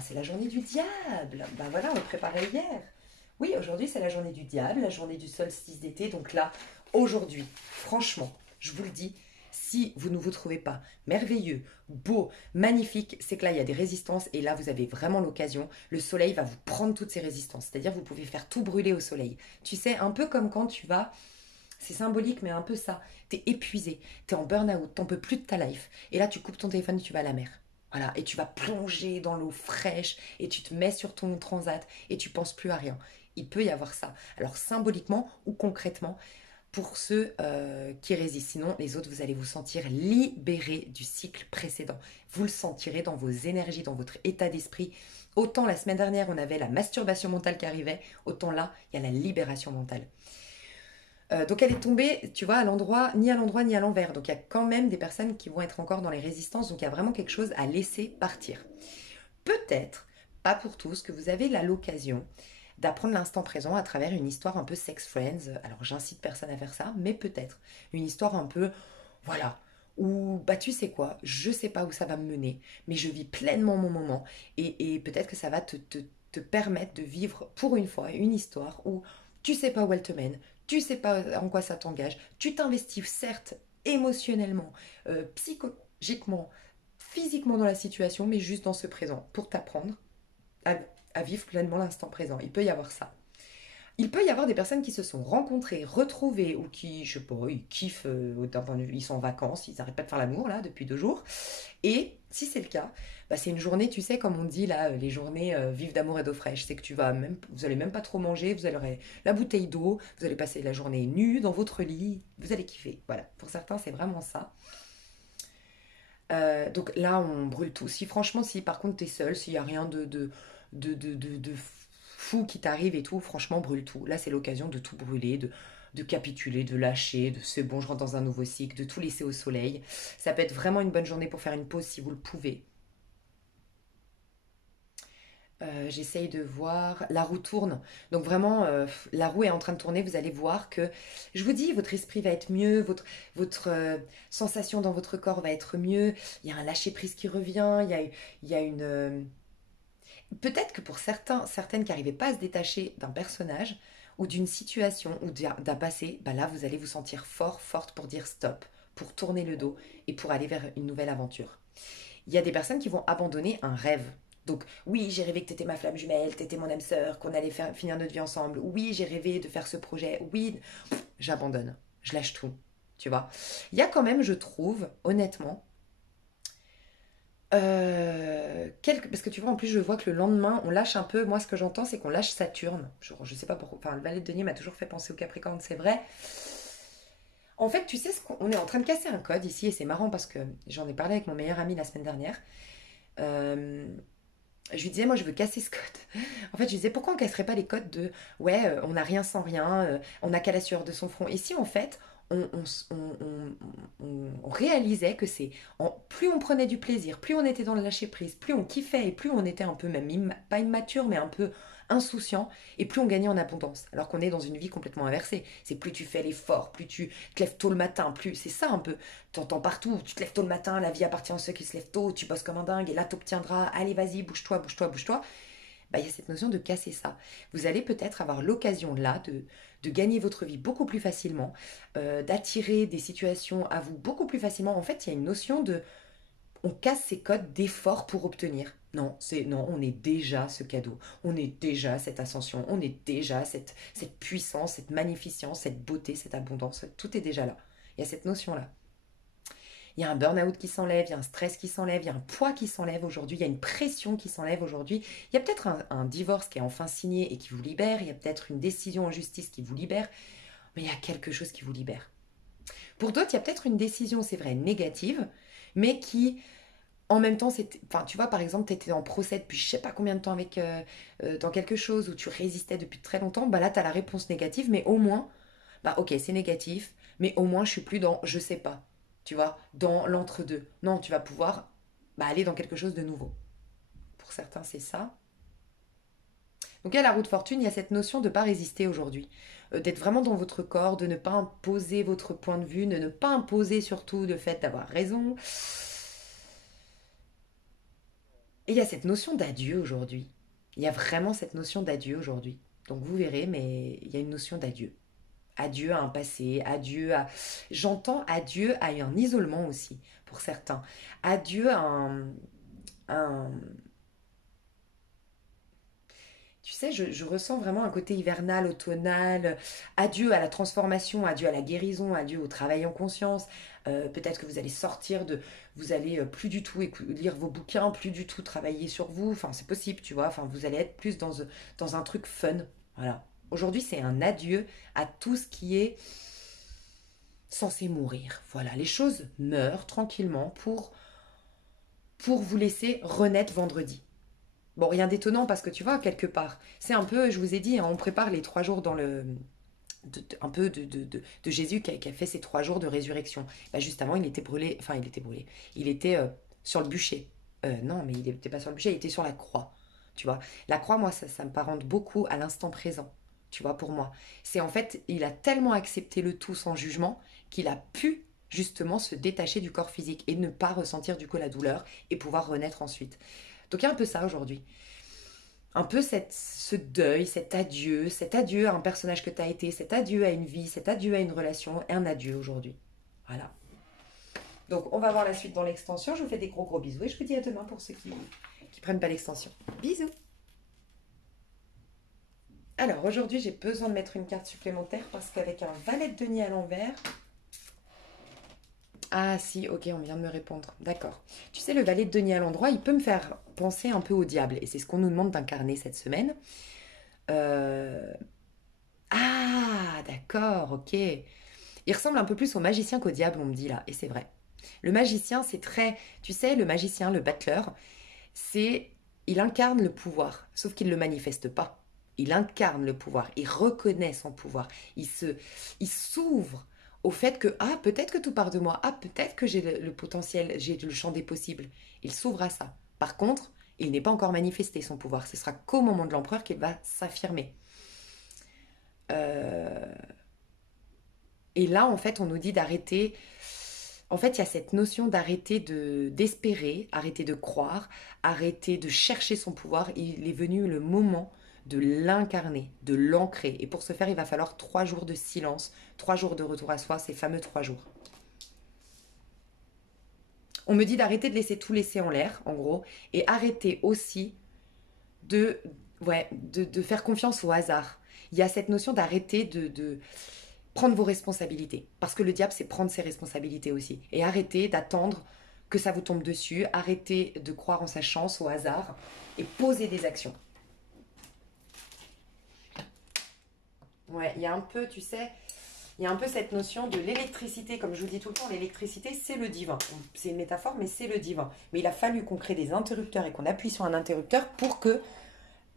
C'est la journée du diable. Ben voilà, on le préparait hier. Oui, aujourd'hui, c'est la journée du diable, la journée du solstice d'été. Donc là, aujourd'hui, franchement, je vous le dis, si vous ne vous trouvez pas merveilleux, beau, magnifique, c'est que là, il y a des résistances et là, vous avez vraiment l'occasion. Le soleil va vous prendre toutes ces résistances. C'est-à-dire, vous pouvez faire tout brûler au soleil. Tu sais, un peu comme quand tu vas... C'est symbolique, mais un peu ça. T'es épuisé, t'es en burn-out, t'en peux plus de ta life. Et là, tu coupes ton téléphone et tu vas à la mer. Voilà, et tu vas plonger dans l'eau fraîche et tu te mets sur ton transat et tu penses plus à rien. Il peut y avoir ça. Alors symboliquement ou concrètement, pour ceux qui résistent. Sinon, les autres, vous allez vous sentir libérés du cycle précédent. Vous le sentirez dans vos énergies, dans votre état d'esprit. Autant la semaine dernière, on avait la masturbation mentale qui arrivait, autant là, il y a la libération mentale. Donc elle est tombée, tu vois, ni à l'endroit ni à l'envers. Donc il y a quand même des personnes qui vont être encore dans les résistances. Donc il y a vraiment quelque chose à laisser partir. Peut-être, pas pour tous, que vous avez l'occasion d'apprendre l'instant présent à travers une histoire un peu sex friends. Alors j'incite personne à faire ça, mais peut-être une histoire un peu, voilà, où bah tu sais quoi, je sais pas où ça va me mener, mais je vis pleinement mon moment et peut-être que ça va te permettre de vivre pour une fois une histoire où tu sais pas où elle te mène, tu sais pas en quoi ça t'engage, tu t'investis certes émotionnellement, psychologiquement, physiquement dans la situation, mais juste dans ce présent pour t'apprendre à, à vivre pleinement l'instant présent. Il peut y avoir ça. Il peut y avoir des personnes qui se sont rencontrées, retrouvées, ou qui, je sais pas, ils kiffent, ils sont en vacances, ils n'arrêtent pas de faire l'amour, là, depuis 2 jours. Et si c'est le cas, bah, c'est une journée, tu sais, comme on dit, là, les journées vives d'amour et d'eau fraîche. C'est que vous allez même pas trop manger, vous aurez la bouteille d'eau, vous allez passer la journée nue dans votre lit, vous allez kiffer. Voilà, pour certains, c'est vraiment ça. Donc là, on brûle tout. Si franchement, si par contre t'es seul, s'il n'y a rien de fou qui t'arrive et tout, franchement, brûle tout. Là, c'est l'occasion de tout brûler, de capituler, de lâcher, de c'est bon, je rentre dans un nouveau cycle, de tout laisser au soleil. Ça peut être vraiment une bonne journée pour faire une pause si vous le pouvez. J'essaye de voir. La roue tourne. Donc vraiment, la roue est en train de tourner. Vous allez voir que, je vous dis, votre esprit va être mieux, votre sensation dans votre corps va être mieux. Il y a un lâcher-prise qui revient. Il y a une... Peut-être que pour certaines qui n'arrivaient pas à se détacher d'un personnage ou d'une situation ou d'un passé, bah là, vous allez vous sentir fort, forte pour dire stop, pour tourner le dos et pour aller vers une nouvelle aventure. Il y a des personnes qui vont abandonner un rêve. Donc oui, j'ai rêvé que t'étais ma flamme jumelle, t'étais mon âme sœur, qu'on allait finir notre vie ensemble. Oui, j'ai rêvé de faire ce projet. Oui, j'abandonne. Je lâche tout. Tu vois. Il y a quand même, je trouve, honnêtement, parce que tu vois, en plus, je vois que le lendemain, on lâche un peu. Moi, ce que j'entends, c'est qu'on lâche Saturne. Je sais pas pourquoi. Enfin, le valet de denier m'a toujours fait penser au Capricorne, c'est vrai. En fait, tu sais, on est en train de casser un code ici, et c'est marrant parce que j'en ai parlé avec mon meilleur ami la semaine dernière. Euh, je lui disais, moi, je veux casser ce code. En fait, je lui disais, pourquoi on casserait pas les codes de, ouais, on n'a rien sans rien, on n'a qu'à la sueur de son front. Et si, en fait, on réalisait que plus on prenait du plaisir, plus on était dans le lâcher prise, plus on kiffait et plus on était un peu même pas immature mais un peu insouciant et plus on gagnait en abondance. Alors qu'on est dans une vie complètement inversée. C'est plus tu fais l'effort, plus tu te lèves tôt le matin, plus c'est ça un peu. T'entends partout, tu te lèves tôt le matin, la vie appartient à ceux qui se lèvent tôt, tu bosses comme un dingue et là t'obtiendras, allez vas-y, bouge-toi, bouge-toi, bouge-toi. Bah, il y a cette notion de casser ça. Vous allez peut-être avoir l'occasion là de gagner votre vie beaucoup plus facilement, d'attirer des situations à vous beaucoup plus facilement. En fait, il y a une notion de on casse ces codes d'effort pour obtenir. Non, on est déjà ce cadeau, on est déjà cette ascension, on est déjà cette puissance, cette magnificence, cette beauté, cette abondance. Tout est déjà là. Il y a cette notion-là. Il y a un burn-out qui s'enlève, il y a un stress qui s'enlève, il y a un poids qui s'enlève aujourd'hui, il y a une pression qui s'enlève aujourd'hui. Il y a peut-être un divorce qui est enfin signé et qui vous libère, il y a peut-être une décision en justice qui vous libère, mais il y a quelque chose qui vous libère. Pour d'autres, il y a peut-être une décision, c'est vrai, négative, mais qui, en même temps, enfin, tu vois, par exemple, tu étais en procès depuis je sais pas combien de temps dans quelque chose où tu résistais depuis très longtemps, bah là, tu as la réponse négative, mais au moins, bah ok, c'est négatif, mais au moins, je suis plus dans je sais pas, tu vois, dans l'entre-deux. Non, tu vas pouvoir aller dans quelque chose de nouveau. Pour certains, c'est ça. Donc, à la roue de fortune, il y a cette notion de ne pas résister aujourd'hui, d'être vraiment dans votre corps, de ne pas imposer votre point de vue, de ne pas imposer surtout le fait d'avoir raison. Et il y a cette notion d'adieu aujourd'hui. Il y a vraiment cette notion d'adieu aujourd'hui. Donc vous verrez, mais il y a une notion d'adieu. Adieu à un passé, adieu à... J'entends adieu à un isolement aussi, pour certains. Adieu à un... Tu sais, je ressens vraiment un côté hivernal, automnal. Adieu à la transformation, adieu à la guérison, adieu au travail en conscience. Peut-être que vous allez sortir de... Vous allez plus du tout lire vos bouquins, plus du tout travailler sur vous. Enfin, c'est possible, tu vois. Enfin, vous allez être plus dans un truc fun. Voilà. Aujourd'hui, c'est un adieu à tout ce qui est censé mourir. Voilà, les choses meurent tranquillement pour vous laisser renaître vendredi. Bon, rien d'étonnant parce que tu vois, quelque part, c'est un peu, je vous ai dit, hein, on prépare les 3 jours un peu de Jésus qui a fait ses 3 jours de résurrection. Bah, juste avant, il était brûlé, enfin, il était brûlé, il était sur le bûcher. Non, mais il n'était pas sur le bûcher, il était sur la croix. Tu vois, la croix, moi, ça me parente beaucoup à l'instant présent. Tu vois, pour moi. C'est en fait, il a tellement accepté le tout sans jugement qu'il a pu justement se détacher du corps physique et ne pas ressentir du coup la douleur et pouvoir renaître ensuite. Donc il y a un peu ça aujourd'hui. Un peu ce deuil, cet adieu à un personnage que tu as été, cet adieu à une vie, cet adieu à une relation et un adieu aujourd'hui. Voilà. Donc on va voir la suite dans l'extension. Je vous fais des gros gros bisous et je vous dis à demain pour ceux qui prennent pas l'extension. Bisous. Alors aujourd'hui j'ai besoin de mettre une carte supplémentaire parce qu'avec un valet de denier à l'envers, ah si, ok, on vient de me répondre. D'accord. Tu sais, le valet de denier à l'endroit, il peut me faire penser un peu au diable. Et c'est ce qu'on nous demande d'incarner cette semaine. Euh, Ah, d'accord, ok. Il ressemble un peu plus au magicien qu'au diable, on me dit là. Et c'est vrai. Le magicien, c'est très... Tu sais, le magicien, le battleur, c'est... Il incarne le pouvoir, sauf qu'il ne le manifeste pas. Il incarne le pouvoir, il reconnaît son pouvoir, il s'ouvre au fait que, ah, peut-être que tout part de moi, ah, peut-être que j'ai le potentiel, j'ai le champ des possibles. Il s'ouvre à ça. Par contre, Il n'est pas encore manifesté son pouvoir. Ce sera qu'au moment de l'empereur qu'il va s'affirmer. Euh, Et là, en fait, on nous dit d'arrêter. En fait, il y a cette notion d'arrêter d'espérer, arrêter de croire, arrêter de chercher son pouvoir. Il est venu le moment de l'incarner, de l'ancrer. Et pour ce faire, il va falloir 3 jours de silence, 3 jours de retour à soi, ces fameux 3 jours. On me dit d'arrêter de laisser tout laisser en l'air, en gros, et arrêter aussi de, ouais, de faire confiance au hasard. Il y a cette notion d'arrêter de prendre vos responsabilités. Parce que le diable, c'est prendre ses responsabilités aussi. Et arrêter d'attendre que ça vous tombe dessus, arrêter de croire en sa chance, au hasard, et poser des actions. Ouais, il y a un peu, tu sais, il y a un peu cette notion de l'électricité, comme je vous dis tout le temps, l'électricité, c'est le divin. C'est une métaphore, mais c'est le divin. Mais il a fallu qu'on crée des interrupteurs et qu'on appuie sur un interrupteur pour que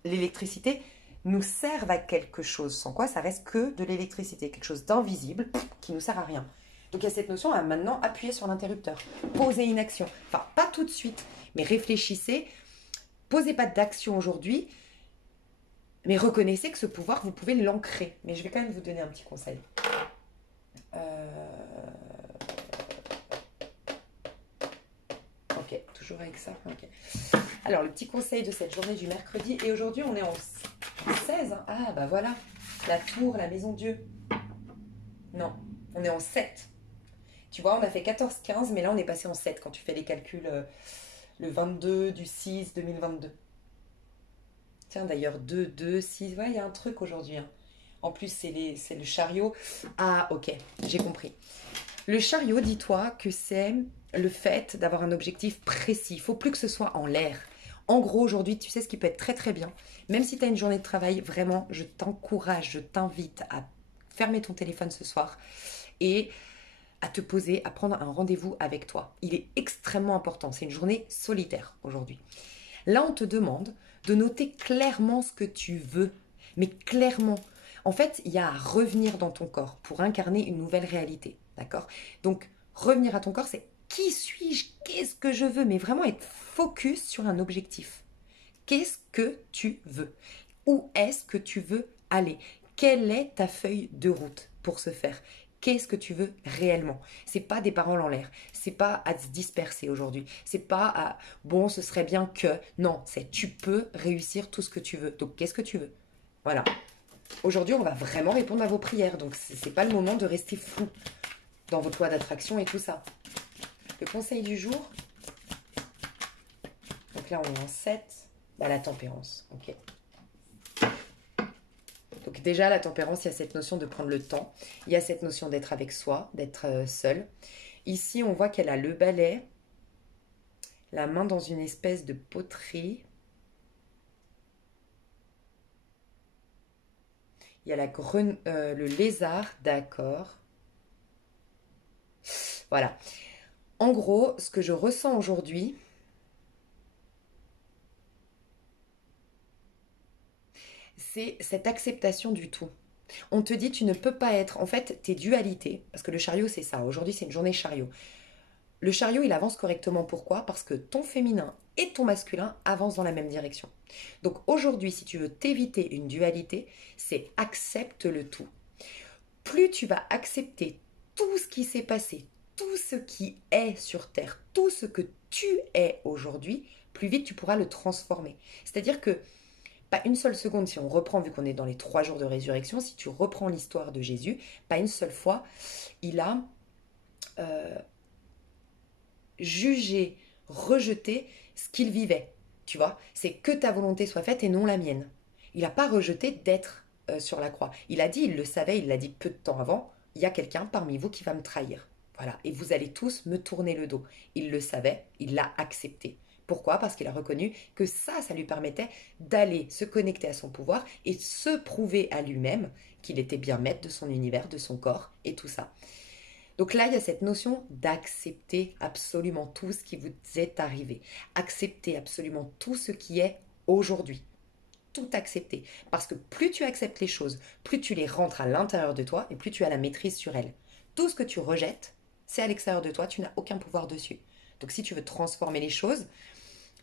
l'électricité nous serve à quelque chose. Sans quoi, ça reste que de l'électricité, quelque chose d'invisible qui nous sert à rien. Donc il y a cette notion à maintenant appuyer sur l'interrupteur, poser une action. Enfin, pas tout de suite, mais réfléchissez, posez pas d'action aujourd'hui, mais reconnaissez que ce pouvoir, vous pouvez l'ancrer. Mais je vais quand même vous donner un petit conseil. Ok, toujours avec ça. Ok. Alors, le petit conseil de cette journée du mercredi. Et aujourd'hui, on est en 16. Hein. Ah, bah voilà. La tour, la maison Dieu. Non, on est en 7. Tu vois, on a fait 14-15, mais là, on est passé en 7 quand tu fais les calculs le 22 du 6 2022. Tiens, d'ailleurs, 2, 2, 6. Ouais, il y a un truc aujourd'hui. Hein. En plus, c'est le chariot. Ah, ok, j'ai compris. Le chariot, dis-toi que c'est le fait d'avoir un objectif précis. Il ne faut plus que ce soit en l'air. En gros, aujourd'hui, tu sais ce qui peut être très très bien. Même si tu as une journée de travail, vraiment, je t'encourage, je t'invite à fermer ton téléphone ce soir et à te poser, à prendre un rendez-vous avec toi. Il est extrêmement important. C'est une journée solitaire aujourd'hui. Là, on te demande de noter clairement ce que tu veux, mais clairement. En fait, il y a à revenir dans ton corps pour incarner une nouvelle réalité. D'accord? Donc, revenir à ton corps, c'est qui suis-je? Qu'est-ce que je veux? Mais vraiment être focus sur un objectif. Qu'est-ce que tu veux? Où est-ce que tu veux aller? Quelle est ta feuille de route pour ce faire? Qu'est-ce que tu veux réellement? C'est pas des paroles en l'air. C'est pas à se disperser aujourd'hui. C'est pas à bon, ce serait bien que. Non, c'est tu peux réussir tout ce que tu veux. Donc, qu'est-ce que tu veux? Voilà. Aujourd'hui, on va vraiment répondre à vos prières. Donc, c'est pas le moment de rester flou dans votre loi d'attraction et tout ça. Le conseil du jour. Donc là, on est en 7. Bah, la tempérance. Ok. Donc déjà, la tempérance, il y a cette notion de prendre le temps. Il y a cette notion d'être avec soi, d'être seul. Ici, on voit qu'elle a le balai, la main dans une espèce de poterie. Il y a le lézard, d'accord. Voilà. En gros, ce que je ressens aujourd'hui, c'est cette acceptation du tout. On te dit tu ne peux pas être, en fait, tes dualités, parce que le chariot c'est ça, aujourd'hui c'est une journée chariot. Le chariot il avance correctement, pourquoi? Parce que ton féminin et ton masculin avancent dans la même direction. Donc aujourd'hui si tu veux t'éviter une dualité, c'est accepte le tout. Plus tu vas accepter tout ce qui s'est passé, tout ce qui est sur Terre, tout ce que tu es aujourd'hui, plus vite tu pourras le transformer. C'est-à-dire que pas une seule seconde, si on reprend, vu qu'on est dans les 3 jours de résurrection, si tu reprends l'histoire de Jésus, pas une seule fois, il a jugé, rejeté ce qu'il vivait. Tu vois, c'est que ta volonté soit faite et non la mienne. Il n'a pas rejeté d'être sur la croix. Il a dit, il le savait, il l'a dit peu de temps avant, il y a quelqu'un parmi vous qui va me trahir. Voilà, et vous allez tous me tourner le dos. Il le savait, il l'a accepté. Pourquoi? Parce qu'il a reconnu que ça lui permettait d'aller se connecter à son pouvoir et se prouver à lui-même qu'il était bien maître de son univers, de son corps et tout ça. Donc là, il y a cette notion d'accepter absolument tout ce qui vous est arrivé. Accepter absolument tout ce qui est aujourd'hui. Tout accepter. Parce que plus tu acceptes les choses, plus tu les rentres à l'intérieur de toi et plus tu as la maîtrise sur elles. Tout ce que tu rejettes, c'est à l'extérieur de toi, tu n'as aucun pouvoir dessus. Donc si tu veux transformer les choses,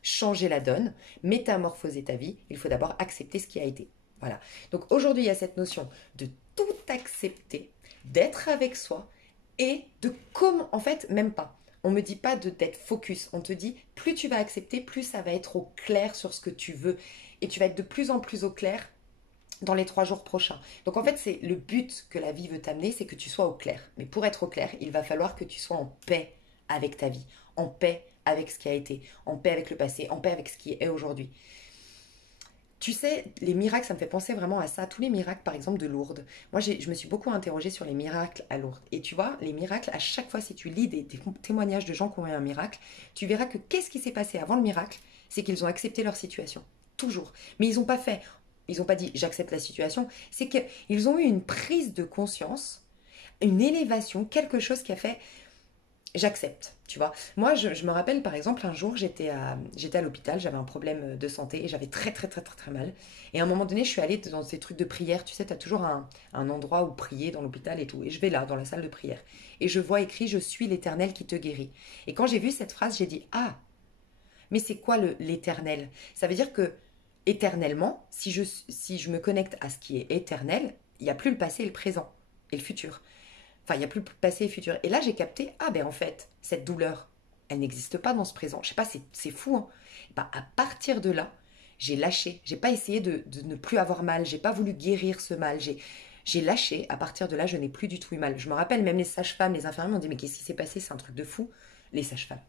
changer la donne, métamorphoser ta vie, il faut d'abord accepter ce qui a été. Voilà. Donc aujourd'hui, il y a cette notion de tout accepter, d'être avec soi et de comment, en fait, même pas. On me dit pas d'être focus. On te dit, plus tu vas accepter, plus ça va être au clair sur ce que tu veux. Et tu vas être de plus en plus au clair dans les 3 jours prochains. Donc en fait, c'est le but que la vie veut t'amener, c'est que tu sois au clair. Mais pour être au clair, il va falloir que tu sois en paix avec ta vie, en paix avec ce qui a été, en paix avec le passé, en paix avec ce qui est aujourd'hui. Tu sais, les miracles, ça me fait penser vraiment à ça. Tous les miracles, par exemple, de Lourdes. Moi, je me suis beaucoup interrogée sur les miracles à Lourdes. Et tu vois, les miracles, à chaque fois, si tu lis des témoignages de gens qui ont eu un miracle, tu verras que qu'est-ce qui s'est passé avant le miracle? C'est qu'ils ont accepté leur situation. Toujours. Mais ils n'ont pas fait. Ils n'ont pas dit j'accepte la situation. C'est qu'ils ont eu une prise de conscience, une élévation, quelque chose qui a fait j'accepte, tu vois. Moi, je me rappelle, par exemple, un jour, j'étais à l'hôpital, j'avais un problème de santé et j'avais très, très, très, très, très mal. Et à un moment donné, je suis allée dans ces trucs de prière. Tu sais, tu as toujours un endroit où prier dans l'hôpital et tout. Et je vais là, dans la salle de prière. Et je vois écrit, je suis l'Éternel qui te guérit. Et quand j'ai vu cette phrase, j'ai dit, ah, mais c'est quoi l'Éternel? Ça veut dire que, éternellement, si je me connecte à ce qui est éternel, il n'y a plus le passé et le présent et le futur. Enfin, il n'y a plus le passé et le futur. Et là, j'ai capté, ah ben en fait, cette douleur, elle n'existe pas dans ce présent. Je sais pas, c'est fou, hein. Ben, à partir de là, j'ai lâché. J'ai pas essayé de ne plus avoir mal. J'ai pas voulu guérir ce mal. J'ai lâché. À partir de là, je n'ai plus du tout eu mal. Je me rappelle, même les sages-femmes, les infirmières m'ont dit, mais qu'est-ce qui s'est passé? C'est un truc de fou. Les sages-femmes.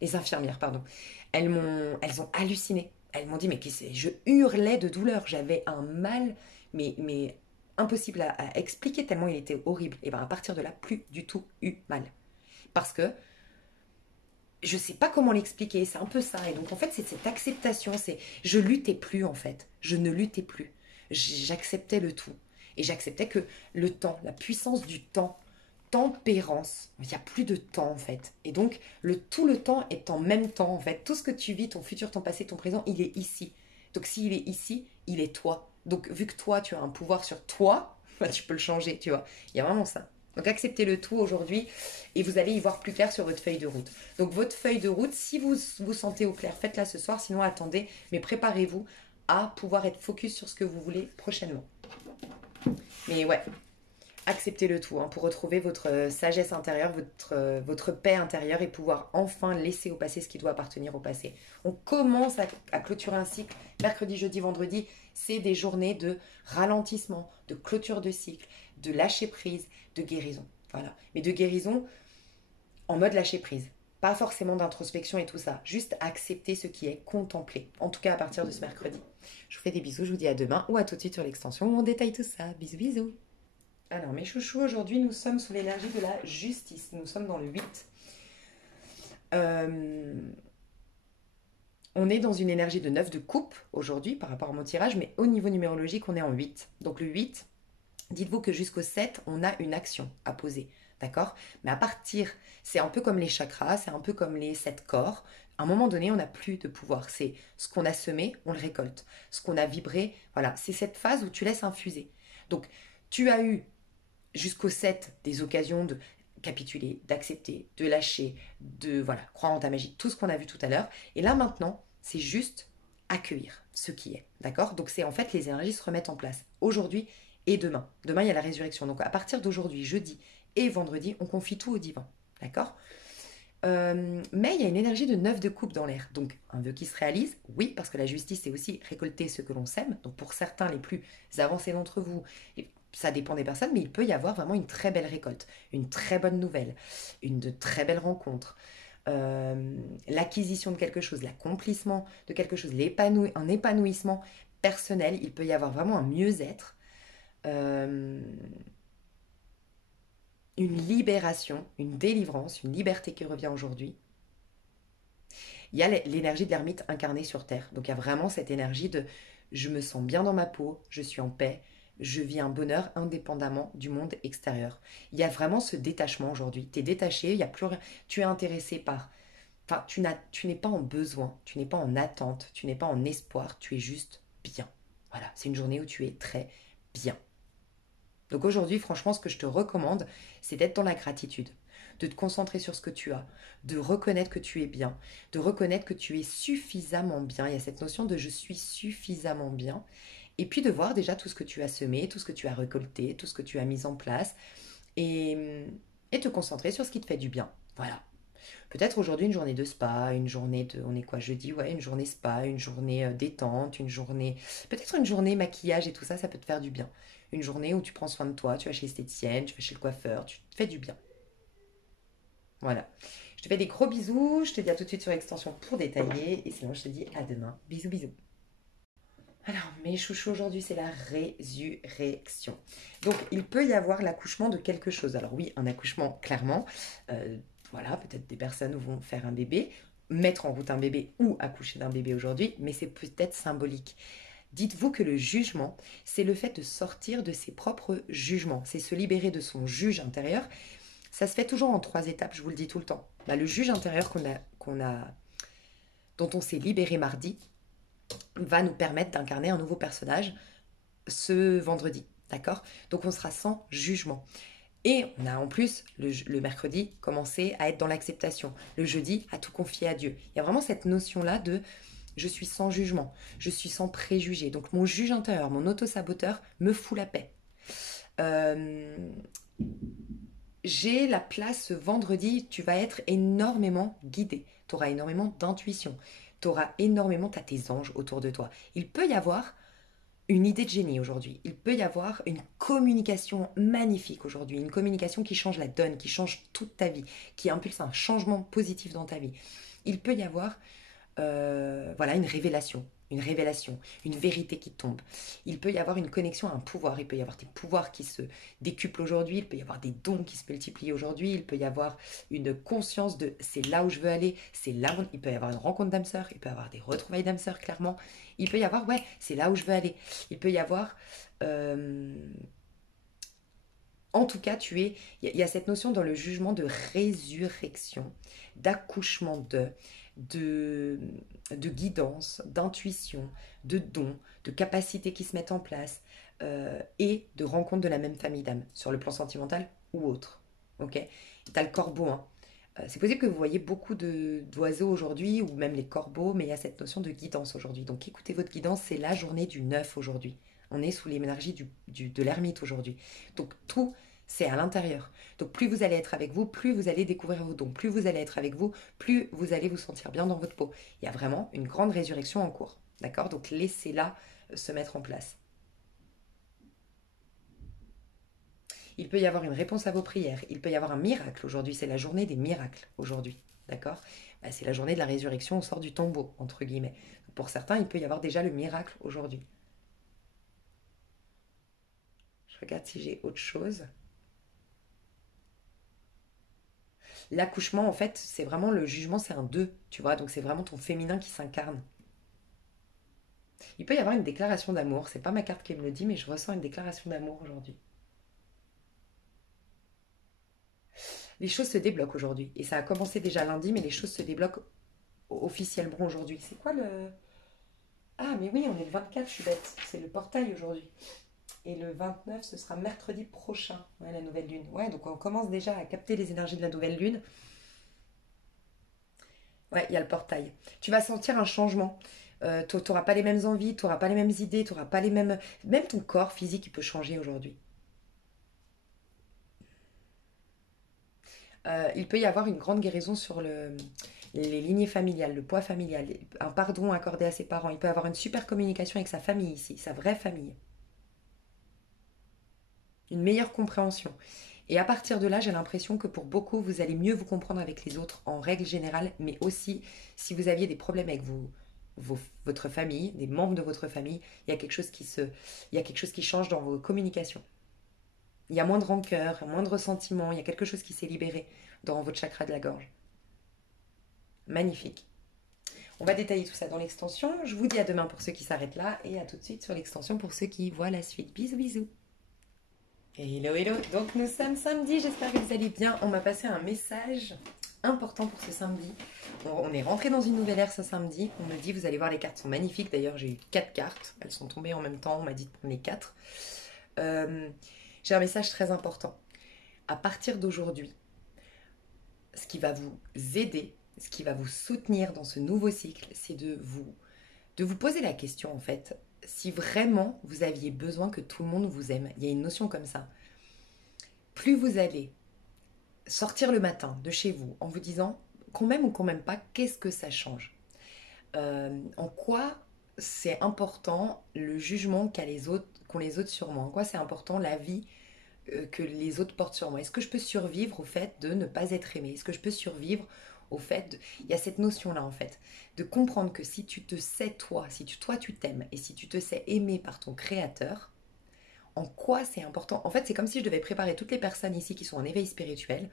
Les infirmières, pardon. Elles ont halluciné. Elles m'ont dit, mais je hurlais de douleur. J'avais un mal, mais impossible à expliquer tellement il était horrible. Et bien à partir de là, plus du tout eu mal. Parce que je sais pas comment l'expliquer, c'est un peu ça. Et donc en fait, c'est cette acceptation, je luttais plus en fait. Je ne luttais plus. J'acceptais le tout. Et j'acceptais que le temps, la puissance du temps, tempérance, il n'y a plus de temps en fait. Et donc tout le temps est en même temps en fait. Tout ce que tu vis, ton futur, ton passé, ton présent, il est ici. Donc s'il est ici, il est toi. Donc vu que toi, tu as un pouvoir sur toi, bah, tu peux le changer, tu vois. Il y a vraiment ça. Donc acceptez le tout aujourd'hui et vous allez y voir plus clair sur votre feuille de route. Donc votre feuille de route, si vous vous sentez au clair, faites-la ce soir, sinon attendez, mais préparez-vous à pouvoir être focus sur ce que vous voulez prochainement. Mais ouais, acceptez le tout hein, pour retrouver votre sagesse intérieure, votre paix intérieure et pouvoir enfin laisser au passé ce qui doit appartenir au passé. On commence à clôturer un cycle. Mercredi, jeudi, vendredi, c'est des journées de ralentissement, de clôture de cycle, de lâcher prise, de guérison. Voilà. Mais de guérison en mode lâcher prise. Pas forcément d'introspection et tout ça. Juste accepter ce qui est, contempler. En tout cas à partir de ce mercredi. Je vous fais des bisous, je vous dis à demain ou à tout de suite sur l'extension où on détaille tout ça. Bisous, bisous. Alors, mes chouchous, aujourd'hui, nous sommes sous l'énergie de la justice. Nous sommes dans le 8. On est dans une énergie de 9 de coupe aujourd'hui par rapport à mon tirage, mais au niveau numérologique, on est en 8. Donc le 8, dites-vous que jusqu'au 7, on a une action à poser. D'accord? Mais à partir, c'est un peu comme les chakras, c'est un peu comme les 7 corps. À un moment donné, on n'a plus de pouvoir. C'est ce qu'on a semé, on le récolte. Ce qu'on a vibré, voilà. C'est cette phase où tu laisses infuser. Donc, tu as eu jusqu'au 7 des occasions de capituler, d'accepter, de lâcher, de voilà, croire en ta magie, tout ce qu'on a vu tout à l'heure. Et là maintenant, c'est juste accueillir ce qui est. D'accord? Donc c'est en fait les énergies se remettent en place aujourd'hui et demain. Demain, il y a la résurrection. Donc à partir d'aujourd'hui, jeudi et vendredi, on confie tout au divin. D'accord? Mais il y a une énergie de 9 de coupe dans l'air. Donc un vœu qui se réalise, oui, parce que la justice, c'est aussi récolter ce que l'on sème. Donc pour certains, les plus avancés d'entre vous, ça dépend des personnes, mais il peut y avoir vraiment une très belle récolte, une très bonne nouvelle, une de très belles rencontres, l'acquisition de quelque chose, l'accomplissement de quelque chose, un épanouissement personnel. Il peut y avoir vraiment un mieux-être, euh, une libération, une délivrance, une liberté qui revient aujourd'hui. Il y a l'énergie de l'ermite incarnée sur Terre. Donc il y a vraiment cette énergie de je me sens bien dans ma peau, je suis en paix, je vis un bonheur indépendamment du monde extérieur. Il y a vraiment ce détachement aujourd'hui. Tu es détaché, il y a plus rien. Tu es intéressé par... Enfin, tu n'es pas en besoin, tu n'es pas en attente, tu n'es pas en espoir, tu es juste bien. Voilà, c'est une journée où tu es très bien. Donc aujourd'hui, franchement, ce que je te recommande, c'est d'être dans la gratitude. de te concentrer sur ce que tu as, de reconnaître que tu es bien, de reconnaître que tu es suffisamment bien. Il y a cette notion de je suis suffisamment bien. Et puis de voir déjà tout ce que tu as semé, tout ce que tu as récolté, tout ce que tu as mis en place et te concentrer sur ce qui te fait du bien. Voilà. Peut-être aujourd'hui une journée de spa, une journée de, on est quoi jeudi, ouais, une journée spa, une journée détente, une journée, peut-être une journée maquillage et tout ça, ça peut te faire du bien. Une journée où tu prends soin de toi, tu vas chez l'esthéticienne, tu vas chez le coiffeur, tu te fais du bien. Voilà. Je te fais des gros bisous, je te dis à tout de suite sur l'extension pour détailler et sinon je te dis à demain. Bisous bisous. Alors, mes chouchous, aujourd'hui, c'est la résurrection. Donc, il peut y avoir l'accouchement de quelque chose. Alors oui, un accouchement, clairement. Euh, voilà, peut-être des personnes vont faire un bébé, mettre en route un bébé ou accoucher d'un bébé aujourd'hui, mais c'est peut-être symbolique. Dites-vous que le jugement, c'est le fait de sortir de ses propres jugements. C'est se libérer de son juge intérieur. Ça se fait toujours en 3 étapes, je vous le dis tout le temps. Bah, le juge intérieur dont on s'est libéré mardi, va nous permettre d'incarner un nouveau personnage ce vendredi. D'accord. Donc on sera sans jugement. Et on a en plus, le mercredi, commencé à être dans l'acceptation. Le jeudi, à tout confier à Dieu. Il y a vraiment cette notion-là de je suis sans jugement, je suis sans préjugés. Donc mon juge intérieur, mon auto-saboteur me fout la paix. Euh, j'ai la place ce vendredi, tu vas être énormément guidé. Tu auras énormément d'intuition. Tu auras énormément, tu as tes anges autour de toi. Il peut y avoir une idée de génie aujourd'hui. Il peut y avoir une communication magnifique aujourd'hui, une communication qui change la donne, qui change toute ta vie, qui impulse un changement positif dans ta vie. Il peut y avoir voilà, une révélation, une vérité qui tombe. Il peut y avoir une connexion à un pouvoir, il peut y avoir des pouvoirs qui se décuplent aujourd'hui, il peut y avoir des dons qui se multiplient aujourd'hui, il peut y avoir une conscience de c'est là où je veux aller, c'est là où il peut y avoir une rencontre d'âme sœur, il peut y avoir des retrouvailles d'âme sœur clairement, il peut y avoir ouais, c'est là où je veux aller. Il peut y avoir euh, en tout cas, il y a cette notion dans le jugement de résurrection, d'accouchement de, de guidance, d'intuition, de dons, de capacités qui se mettent en place et de rencontre de la même famille d'âme, sur le plan sentimental ou autre. Ok. T'as le corbeau, hein. C'est possible que vous voyez beaucoup d'oiseaux aujourd'hui, ou même les corbeaux, mais il y a cette notion de guidance aujourd'hui. Donc écoutez votre guidance, c'est la journée du 9 aujourd'hui. On est sous l'énergie de l'ermite aujourd'hui. Donc tout, c'est à l'intérieur. Donc plus vous allez être avec vous, plus vous allez découvrir vos dons. Plus vous allez être avec vous, plus vous allez vous sentir bien dans votre peau. Il y a vraiment une grande résurrection en cours. D'accord. Donc laissez-la se mettre en place. Il peut y avoir une réponse à vos prières. Il peut y avoir un miracle aujourd'hui. C'est la journée des miracles aujourd'hui. D'accord. Bah, c'est la journée de la résurrection. On sort du tombeau, entre guillemets. Pour certains, il peut y avoir déjà le miracle aujourd'hui. Je regarde si j'ai autre chose. L'accouchement, en fait, c'est vraiment le jugement, c'est un 2, tu vois. Donc c'est vraiment ton féminin qui s'incarne. Il peut y avoir une déclaration d'amour. C'est pas ma carte qui me le dit, mais je ressens une déclaration d'amour aujourd'hui. Les choses se débloquent aujourd'hui. Et ça a commencé déjà lundi, mais les choses se débloquent officiellement aujourd'hui. C'est quoi le... Ah, mais oui, on est le 24, je suis bête. C'est le portail aujourd'hui. Et le 29, ce sera mercredi prochain, ouais, la nouvelle lune. Ouais, donc on commence déjà à capter les énergies de la nouvelle lune. Ouais, il y a le portail. Tu vas sentir un changement. Tu n'auras pas les mêmes envies, tu n'auras pas les mêmes idées, tu n'auras pas les mêmes... Même ton corps physique, il peut changer aujourd'hui. Il peut y avoir une grande guérison sur les lignées familiales, le poids familial, un pardon accordé à ses parents. Il peut avoir une super communication avec sa famille ici, sa vraie famille. Une meilleure compréhension. Et à partir de là, j'ai l'impression que pour beaucoup, vous allez mieux vous comprendre avec les autres en règle générale, mais aussi si vous aviez des problèmes avec votre famille, des membres de votre famille, il y a quelque chose qui change dans vos communications. Il y a moins de rancœur, moins de ressentiment, il y a quelque chose qui s'est libéré dans votre chakra de la gorge. Magnifique. On va détailler tout ça dans l'extension. Je vous dis à demain pour ceux qui s'arrêtent là et à tout de suite sur l'extension pour ceux qui voient la suite. Bisous bisous. Hello hello, donc nous sommes samedi, j'espère que vous allez bien. On m'a passé un message important pour ce samedi. On est rentré dans une nouvelle ère ce samedi. On me dit, vous allez voir, les cartes sont magnifiques. D'ailleurs, j'ai eu 4 cartes. Elles sont tombées en même temps. On m'a dit de prendre les 4. J'ai un message très important. À partir d'aujourd'hui, qui va vous aider, ce qui va vous soutenir dans ce nouveau cycle, c'est de vous poser la question en fait, si vraiment vous aviez besoin que tout le monde vous aime. Il y a une notion comme ça. Plus vous allez sortir le matin de chez vous en vous disant qu'on m'aime ou qu'on m'aime pas, qu'est-ce que ça change? En quoi c'est important le jugement qu'ont les autres sur moi? En quoi c'est important la vie que les autres portent sur moi? Est-ce que je peux survivre au fait de ne pas être aimé? Est-ce que je peux survivre au fait de... Il y a cette notion-là en fait, de comprendre que si tu te sais toi, si toi tu t'aimes et si tu te sais aimé par ton créateur, en quoi c'est important? En fait, c'est comme si je devais préparer toutes les personnes ici qui sont en éveil spirituel,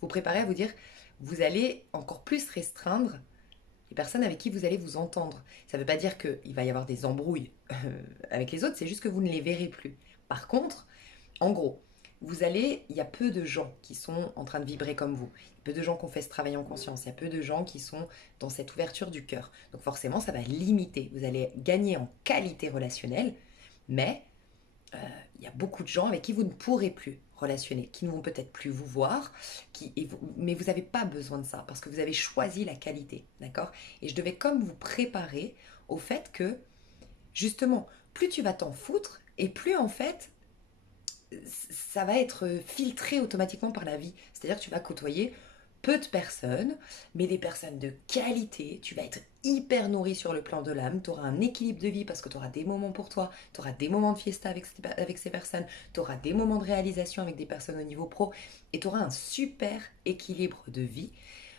vous préparer à vous dire, vous allez encore plus restreindre les personnes avec qui vous allez vous entendre. Ça ne veut pas dire qu'il va y avoir des embrouilles avec les autres, c'est juste que vous ne les verrez plus. Par contre, en gros, il y a peu de gens qui sont en train de vibrer comme vous. Il y a peu de gens qui ont fait ce travail en conscience. Il y a peu de gens qui sont dans cette ouverture du cœur. Donc forcément, ça va limiter. Vous allez gagner en qualité relationnelle, mais il y a beaucoup de gens avec qui vous ne pourrez plus relationner, qui ne vont peut-être plus vous voir, mais vous n'avez pas besoin de ça parce que vous avez choisi la qualité, d'accord? Et je devais comme vous préparer au fait que, justement, plus tu vas t'en foutre et plus en fait, ça va être filtré automatiquement par la vie. C'est-à-dire que tu vas côtoyer peu de personnes, mais des personnes de qualité. Tu vas être hyper nourri sur le plan de l'âme. Tu auras un équilibre de vie parce que tu auras des moments pour toi. Tu auras des moments de fiesta avec ces personnes. Tu auras des moments de réalisation avec des personnes au niveau pro. Et tu auras un super équilibre de vie.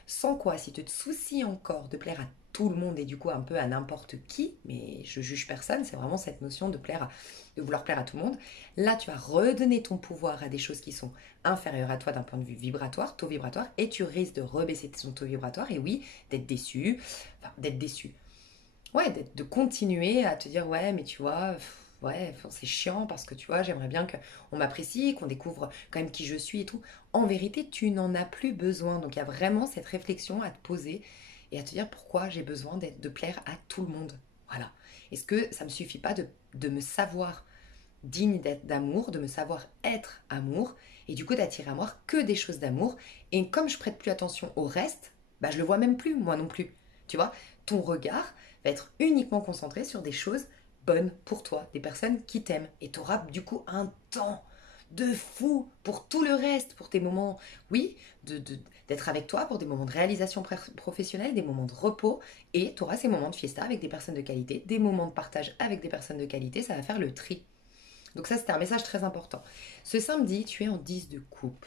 Sans quoi, si tu te soucies encore de plaire à tout le monde et du coup un peu à n'importe qui, mais je juge personne, c'est vraiment cette notion de vouloir plaire à tout le monde. Là, tu vas redonner ton pouvoir à des choses qui sont inférieures à toi d'un point de vue vibratoire, taux vibratoire, et tu risques de rebaisser ton taux vibratoire et oui, d'être déçu. Ouais, de continuer à te dire ouais, mais tu vois, ouais, c'est chiant parce que tu vois, j'aimerais bien qu'on m'apprécie, qu'on découvre quand même qui je suis et tout. En vérité, tu n'en as plus besoin. Donc il y a vraiment cette réflexion à te poser et à te dire pourquoi j'ai besoin de plaire à tout le monde. Voilà. Est-ce que ça me suffit pas de me savoir digne d'être d'amour, de me savoir être amour et du coup d'attirer à moi que des choses d'amour. Et comme je prête plus attention au reste, bah je le vois même plus, moi non plus. Tu vois, ton regard va être uniquement concentré sur des choses bonnes pour toi, des personnes qui t'aiment. Et tu auras du coup un temps de fou pour tout le reste, pour tes moments, oui, d'être avec toi, pour des moments de réalisation professionnelle, des moments de repos, et tu auras ces moments de fiesta avec des personnes de qualité, des moments de partage avec des personnes de qualité, ça va faire le tri. Donc ça, c'était un message très important. Ce samedi, tu es en 10 de coupe.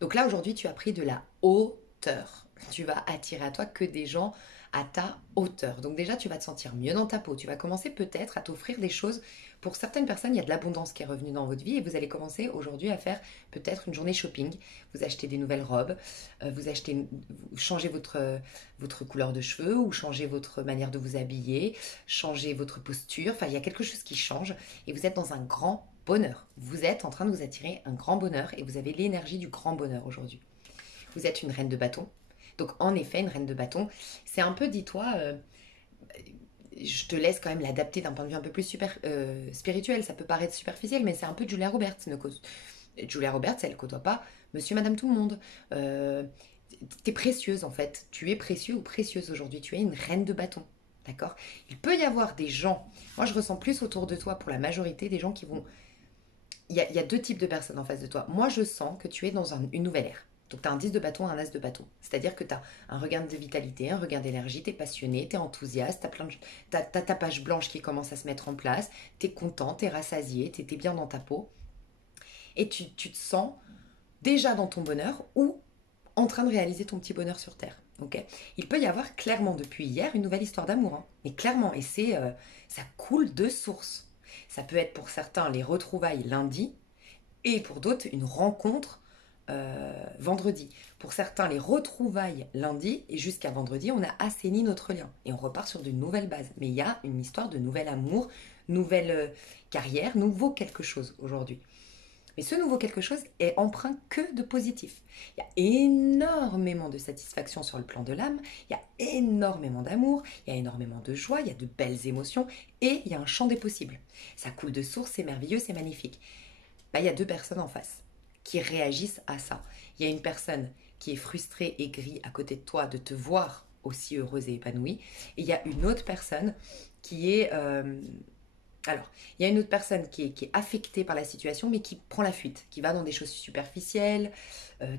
Donc là, aujourd'hui, tu as pris de la hauteur. Tu vas attirer à toi que des gens à ta hauteur. Donc déjà, tu vas te sentir mieux dans ta peau. Tu vas commencer peut-être à t'offrir des choses. Pour certaines personnes, il y a de l'abondance qui est revenue dans votre vie et vous allez commencer aujourd'hui à faire peut-être une journée shopping. Vous achetez des nouvelles robes, vous changez votre couleur de cheveux ou changez votre manière de vous habiller, changez votre posture. Enfin, il y a quelque chose qui change et vous êtes dans un grand bonheur. Vous êtes en train de vous attirer un grand bonheur et vous avez l'énergie du grand bonheur aujourd'hui. Vous êtes une reine de bâton. Donc en effet, une reine de bâton, c'est un peu, dis-toi, je te laisse quand même l'adapter d'un point de vue un peu plus spirituel. Ça peut paraître superficiel, mais c'est un peu Julia Roberts. Julia Roberts, elle ne côtoie pas monsieur, madame, tout le monde. T'es précieuse en fait. Tu es précieux ou précieuse aujourd'hui. Tu es une reine de bâton. D'accord? Il peut y avoir des gens, moi je ressens plus autour de toi pour la majorité des gens qui vont... Il y a deux types de personnes en face de toi. Moi je sens que tu es dans une nouvelle ère. Donc tu as un 10 de bâton, un as de bâton. C'est-à-dire que tu as un regain de vitalité, un regain d'énergie, tu es passionné, tu es enthousiaste, tu as ta page blanche qui commence à se mettre en place, tu es content, tu es rassasié, tu es bien dans ta peau. Et tu te sens déjà dans ton bonheur ou en train de réaliser ton petit bonheur sur Terre. Okay. Il peut y avoir clairement depuis hier une nouvelle histoire d'amour. Hein. Mais clairement, et ça coule de source. Ça peut être pour certains les retrouvailles lundi et pour d'autres une rencontre vendredi. Pour certains, les retrouvailles lundi et jusqu'à vendredi, on a assaini notre lien et on repart sur de nouvelles bases. Mais il y a une histoire de nouvel amour, nouvelle carrière, nouveau quelque chose aujourd'hui. Mais ce nouveau quelque chose est empreint que de positif. Il y a énormément de satisfaction sur le plan de l'âme, il y a énormément d'amour, il y a énormément de joie, il y a de belles émotions et il y a un champ des possibles. Ça coule de source, c'est merveilleux, c'est magnifique. Il y a deux personnes en face qui réagissent à ça. Il y a une personne qui est frustré, aigri à côté de toi de te voir aussi heureuse et épanouie. Et il y a une autre personne qui est... alors, il y a une autre personne qui est affectée par la situation, mais qui prend la fuite, qui va dans des choses superficielles,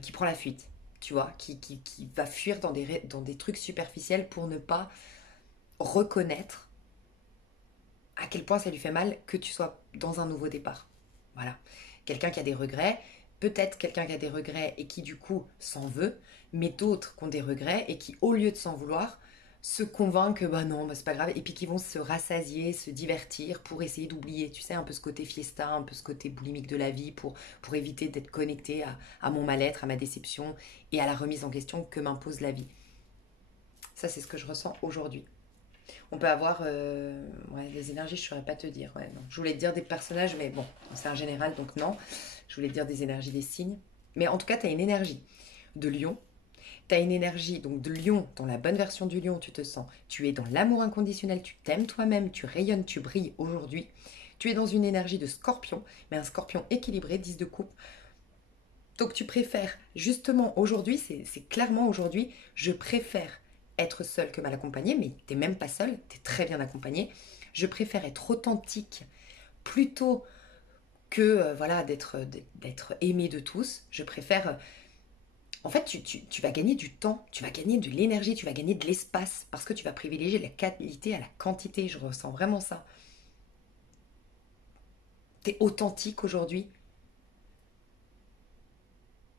qui prend la fuite, tu vois, qui va fuir dans des trucs superficiels pour ne pas reconnaître à quel point ça lui fait mal que tu sois dans un nouveau départ. Voilà. Quelqu'un qui a des regrets, peut-être quelqu'un qui a des regrets et qui du coup s'en veut, mais d'autres qui ont des regrets et qui, au lieu de s'en vouloir, se convainquent que bah non, bah c'est pas grave, et puis qui vont se rassasier, se divertir pour essayer d'oublier, tu sais, un peu ce côté fiesta, un peu ce côté boulimique de la vie, pour éviter d'être connecté à mon mal-être, à ma déception et à la remise en question que m'impose la vie. Ça, c'est ce que je ressens aujourd'hui. On peut avoir ouais, des énergies, je ne saurais pas te dire. Ouais, non. Je voulais te dire des personnages, mais bon, c'est un général, donc non. Je voulais te dire des énergies des signes. Mais en tout cas, tu as une énergie de lion. Tu as une énergie donc de lion, dans la bonne version du lion, tu te sens. Tu es dans l'amour inconditionnel, tu t'aimes toi-même, tu rayonnes, tu brilles aujourd'hui. Tu es dans une énergie de scorpion, mais un scorpion équilibré, 10 de coupe. Donc tu préfères, justement aujourd'hui, c'est clairement aujourd'hui, je préfère être seule que mal accompagnée, mais t'es même pas seule, t'es très bien accompagnée. Je préfère être authentique plutôt que voilà d'être aimée de tous. Je préfère, en fait, tu vas gagner du temps, tu vas gagner de l'énergie, tu vas gagner de l'espace parce que tu vas privilégier la qualité à la quantité. Je ressens vraiment ça. T'es authentique aujourd'hui.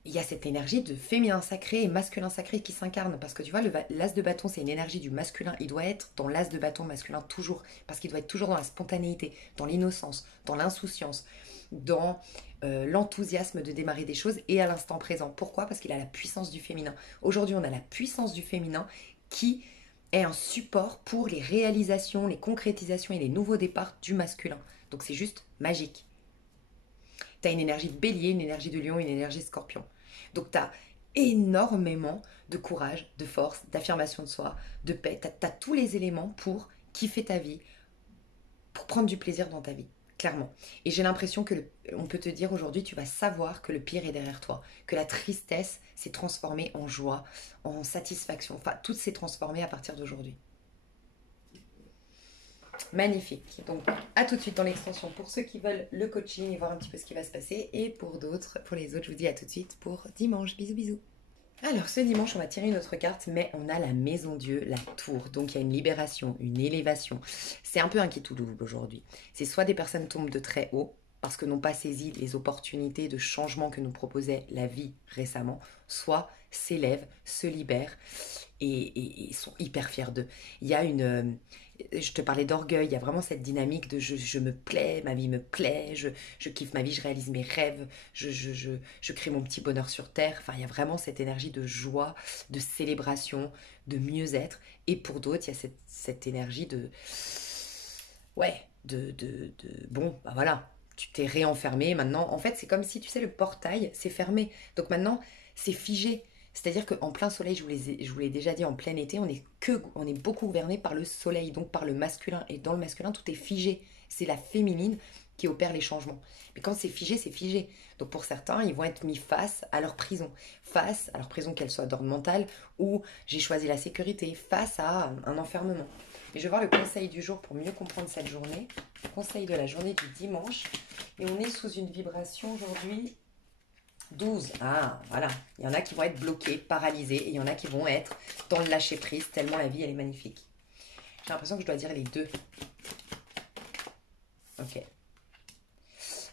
Il y a cette énergie de féminin sacré et masculin sacré qui s'incarne. Parce que tu vois, l'as de bâton, c'est une énergie du masculin. Il doit être dans l'as de bâton masculin toujours. Parce qu'il doit être toujours dans la spontanéité, dans l'innocence, dans l'insouciance, dans l'enthousiasme de démarrer des choses et à l'instant présent. Pourquoi? Parce qu'il a la puissance du féminin. Aujourd'hui, on a la puissance du féminin qui est un support pour les réalisations, les concrétisations et les nouveaux départs du masculin. Donc c'est juste magique. Tu as une énergie de bélier, une énergie de lion, une énergie de scorpion. Donc tu as énormément de courage, de force, d'affirmation de soi, de paix. Tu as tous les éléments pour kiffer ta vie, pour prendre du plaisir dans ta vie, clairement. Et j'ai l'impression que on peut te dire aujourd'hui, tu vas savoir que le pire est derrière toi, que la tristesse s'est transformée en joie, en satisfaction. Enfin, tout s'est transformé à partir d'aujourd'hui. Magnifique. Donc, à tout de suite dans l'extension pour ceux qui veulent le coaching et voir un petit peu ce qui va se passer. Et pour d'autres, pour les autres, je vous dis à tout de suite pour dimanche. Bisous, bisous. Alors, ce dimanche, on va tirer une autre carte, mais on a la maison Dieu, la tour. Donc, il y a une libération, une élévation. C'est un peu un qui tout double aujourd'hui. C'est soit des personnes tombent de très haut, parce que n'ont pas saisi les opportunités de changement que nous proposait la vie récemment, soit s'élèvent, se libèrent et sont hyper fiers d'eux. Il y a une... je te parlais d'orgueil, il y a vraiment cette dynamique de je me plais, ma vie me plaît, je kiffe ma vie, je réalise mes rêves, je crée mon petit bonheur sur terre. Enfin, il y a vraiment cette énergie de joie, de célébration, de mieux-être. Et pour d'autres, il y a cette énergie de... Ouais, bon, bah voilà, tu t'es réenfermé maintenant. En fait, c'est comme si, tu sais, le portail s'est fermé. Donc maintenant, c'est figé. C'est-à-dire qu'en plein soleil, je vous l'ai déjà dit, en plein été, on est beaucoup gouverné par le soleil, donc par le masculin. Et dans le masculin, tout est figé. C'est la féminine qui opère les changements. Mais quand c'est figé, c'est figé. Donc pour certains, ils vont être mis face à leur prison qu'elle soit d'ordre mental, ou j'ai choisi la sécurité, face à un enfermement. Et je vais voir le conseil du jour pour mieux comprendre cette journée. Le conseil de la journée du dimanche. Et on est sous une vibration aujourd'hui 12. Ah, voilà. Il y en a qui vont être bloqués, paralysés, et il y en a qui vont être dans le lâcher-prise, tellement la vie, elle est magnifique. J'ai l'impression que je dois dire les deux. Ok.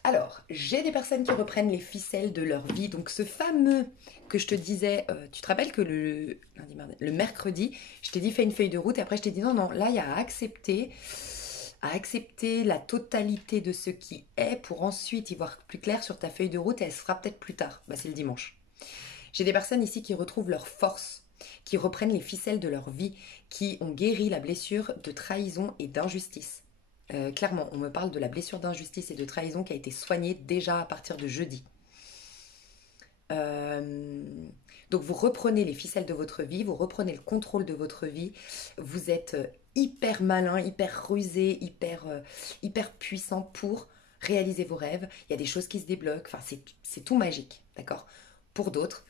Alors, j'ai des personnes qui reprennent les ficelles de leur vie. Donc, ce fameux que je te disais, tu te rappelles que le mercredi, je t'ai dit fais une feuille de route et après je t'ai dit non, non, là, il y a à accepter la totalité de ce qui est pour ensuite y voir plus clair sur ta feuille de route et elle sera peut-être plus tard. Bah, c'est le dimanche. J'ai des personnes ici qui retrouvent leur force, qui reprennent les ficelles de leur vie, qui ont guéri la blessure de trahison et d'injustice. Clairement, on me parle de la blessure d'injustice et de trahison qui a été soignée déjà à partir de jeudi. Donc vous reprenez les ficelles de votre vie, vous reprenez le contrôle de votre vie, vous êtes hyper malin, hyper rusé, hyper puissant pour réaliser vos rêves. Il y a des choses qui se débloquent, enfin c'est tout magique, d'accord? Pour d'autres,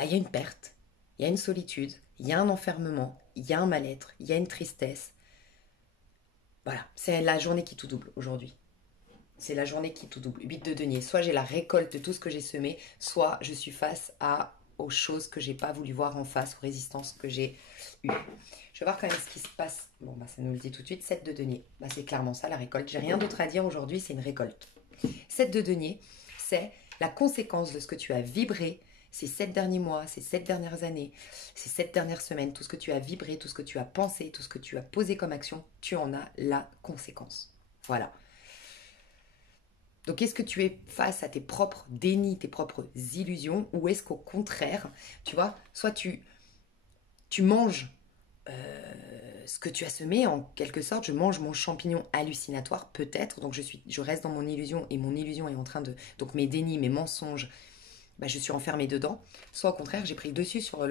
bah, il y a une perte, il y a une solitude, il y a un enfermement, il y a un mal-être, il y a une tristesse. Voilà, c'est la journée qui tout double aujourd'hui. C'est la journée qui tout double. 8 de denier. Soit j'ai la récolte de tout ce que j'ai semé, soit je suis face aux choses que j'ai pas voulu voir en face, aux résistances que j'ai eues. Je vais voir quand même ce qui se passe. Bon, bah, ça nous le dit tout de suite. 7 de denier. Bah, c'est clairement ça, la récolte. J'ai rien d'autre à dire aujourd'hui, c'est une récolte. 7 de denier, c'est la conséquence de ce que tu as vibré ces 7 derniers mois, ces 7 dernières années, ces 7 dernières semaines, tout ce que tu as vibré, tout ce que tu as pensé, tout ce que tu as posé comme action, tu en as la conséquence. Voilà. Donc, est-ce que tu es face à tes propres dénis, tes propres illusions, ou est-ce qu'au contraire, tu vois, soit tu manges ce que tu as semé, en quelque sorte, je mange mon champignon hallucinatoire, peut-être, donc je reste dans mon illusion, et mon illusion est en train de... Donc mes dénis, mes mensonges, bah, je suis enfermée dedans, soit au contraire, j'ai pris le dessus sur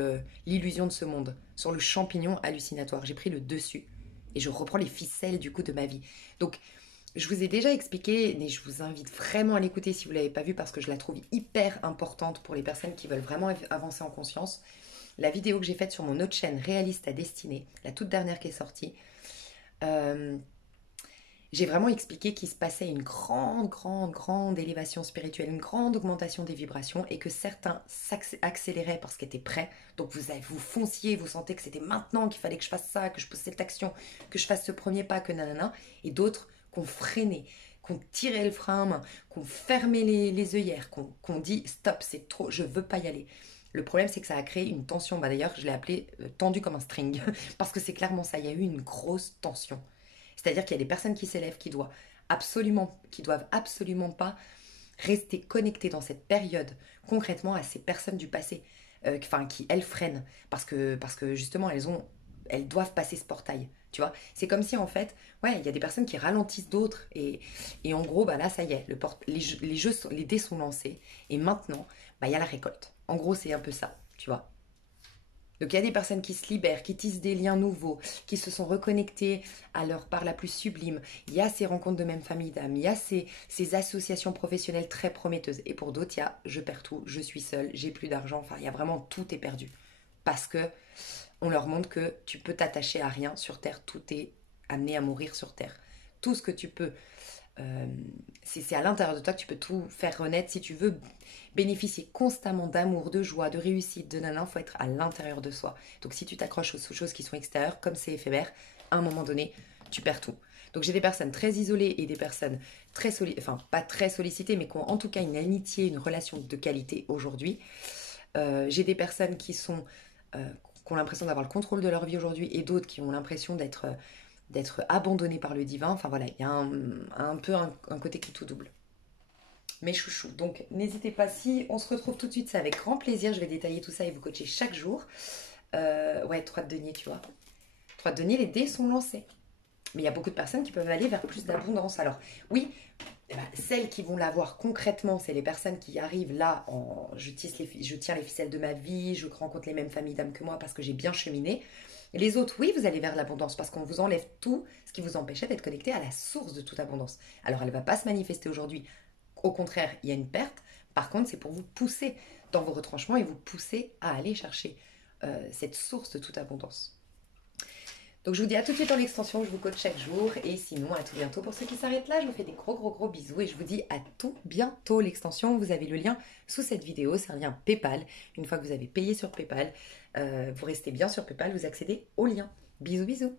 l'illusion de ce monde, sur le champignon hallucinatoire, j'ai pris le dessus, et je reprends les ficelles du coup de ma vie. Donc, je vous ai déjà expliqué, mais je vous invite vraiment à l'écouter si vous ne l'avez pas vu parce que je la trouve hyper importante pour les personnes qui veulent vraiment avancer en conscience. La vidéo que j'ai faite sur mon autre chaîne, Réaliste à Destinée, la toute dernière qui est sortie, euh, j'ai vraiment expliqué qu'il se passait une grande élévation spirituelle, une grande augmentation des vibrations et que certains accéléraient parce qu'ils étaient prêts. Donc vous fonciez, vous sentez que c'était maintenant qu'il fallait que je fasse ça, que je pose cette action, que je fasse ce premier pas, que nanana. Et d'autres qu'on freinait, qu'on tirait le frein à main, qu'on fermait les œillères, qu'on dit stop, c'est trop, je veux pas y aller. Le problème, c'est que ça a créé une tension. Bah, d'ailleurs, je l'ai appelé tendu comme un string parce que c'est clairement ça. Il y a eu une grosse tension. C'est-à-dire qu'il y a des personnes qui s'élèvent qui doivent absolument pas rester connectées dans cette période concrètement à ces personnes du passé, enfin qui elles freinent parce que justement elles doivent passer ce portail. Tu vois, c'est comme si en fait, ouais, il y a des personnes qui ralentissent d'autres et en gros, bah là, ça y est, les dés sont lancés et maintenant, bah il y a la récolte. En gros, c'est un peu ça, tu vois. Donc il y a des personnes qui se libèrent, qui tissent des liens nouveaux, qui se sont reconnectées à leur part la plus sublime. Il y a ces rencontres de même famille d'âme, il y a ces associations professionnelles très prometteuses. Et pour d'autres, il y a je perds tout, je suis seule, j'ai plus d'argent. Enfin, il y a vraiment tout est perdu. Parce que on leur montre que tu peux t'attacher à rien sur Terre, tout est amené à mourir sur Terre. Tout ce que tu peux euh, c'est à l'intérieur de toi que tu peux tout faire renaître. Si tu veux bénéficier constamment d'amour, de joie, de réussite, de nanan, il faut être à l'intérieur de soi. Donc si tu t'accroches aux choses qui sont extérieures, comme c'est éphémère, à un moment donné, tu perds tout. Donc j'ai des personnes très isolées et des personnes enfin pas très sollicitées, mais qui ont en tout cas une amitié, une relation de qualité aujourd'hui. J'ai des personnes qui ont l'impression d'avoir le contrôle de leur vie aujourd'hui et d'autres qui ont l'impression d'être abandonnés par le divin. Enfin voilà, il y a un peu un côté qui tout double. Mes chouchous. Donc n'hésitez pas, si on se retrouve tout de suite, c'est avec grand plaisir. Je vais détailler tout ça et vous coacher chaque jour. Ouais, 3 de denier, tu vois. 3 de denier, les dés sont lancés. Mais il y a beaucoup de personnes qui peuvent aller vers plus d'abondance. Alors oui, eh ben, celles qui vont l'avoir concrètement, c'est les personnes qui arrivent là, je tiens les ficelles de ma vie, je rencontre les mêmes familles d'âmes que moi parce que j'ai bien cheminé. Et les autres, oui, vous allez vers l'abondance parce qu'on vous enlève tout ce qui vous empêchait d'être connecté à la source de toute abondance. Alors elle ne va pas se manifester aujourd'hui. Au contraire, il y a une perte. Par contre, c'est pour vous pousser dans vos retranchements et vous pousser à aller chercher cette source de toute abondance. Donc je vous dis à tout de suite dans l'extension, je vous coach chaque jour et sinon à tout bientôt. Pour ceux qui s'arrêtent là, je vous fais des gros bisous et je vous dis à tout bientôt. L'extension, vous avez le lien sous cette vidéo, c'est un lien PayPal. Une fois que vous avez payé sur PayPal, vous restez bien sur PayPal, vous accédez au lien. Bisous.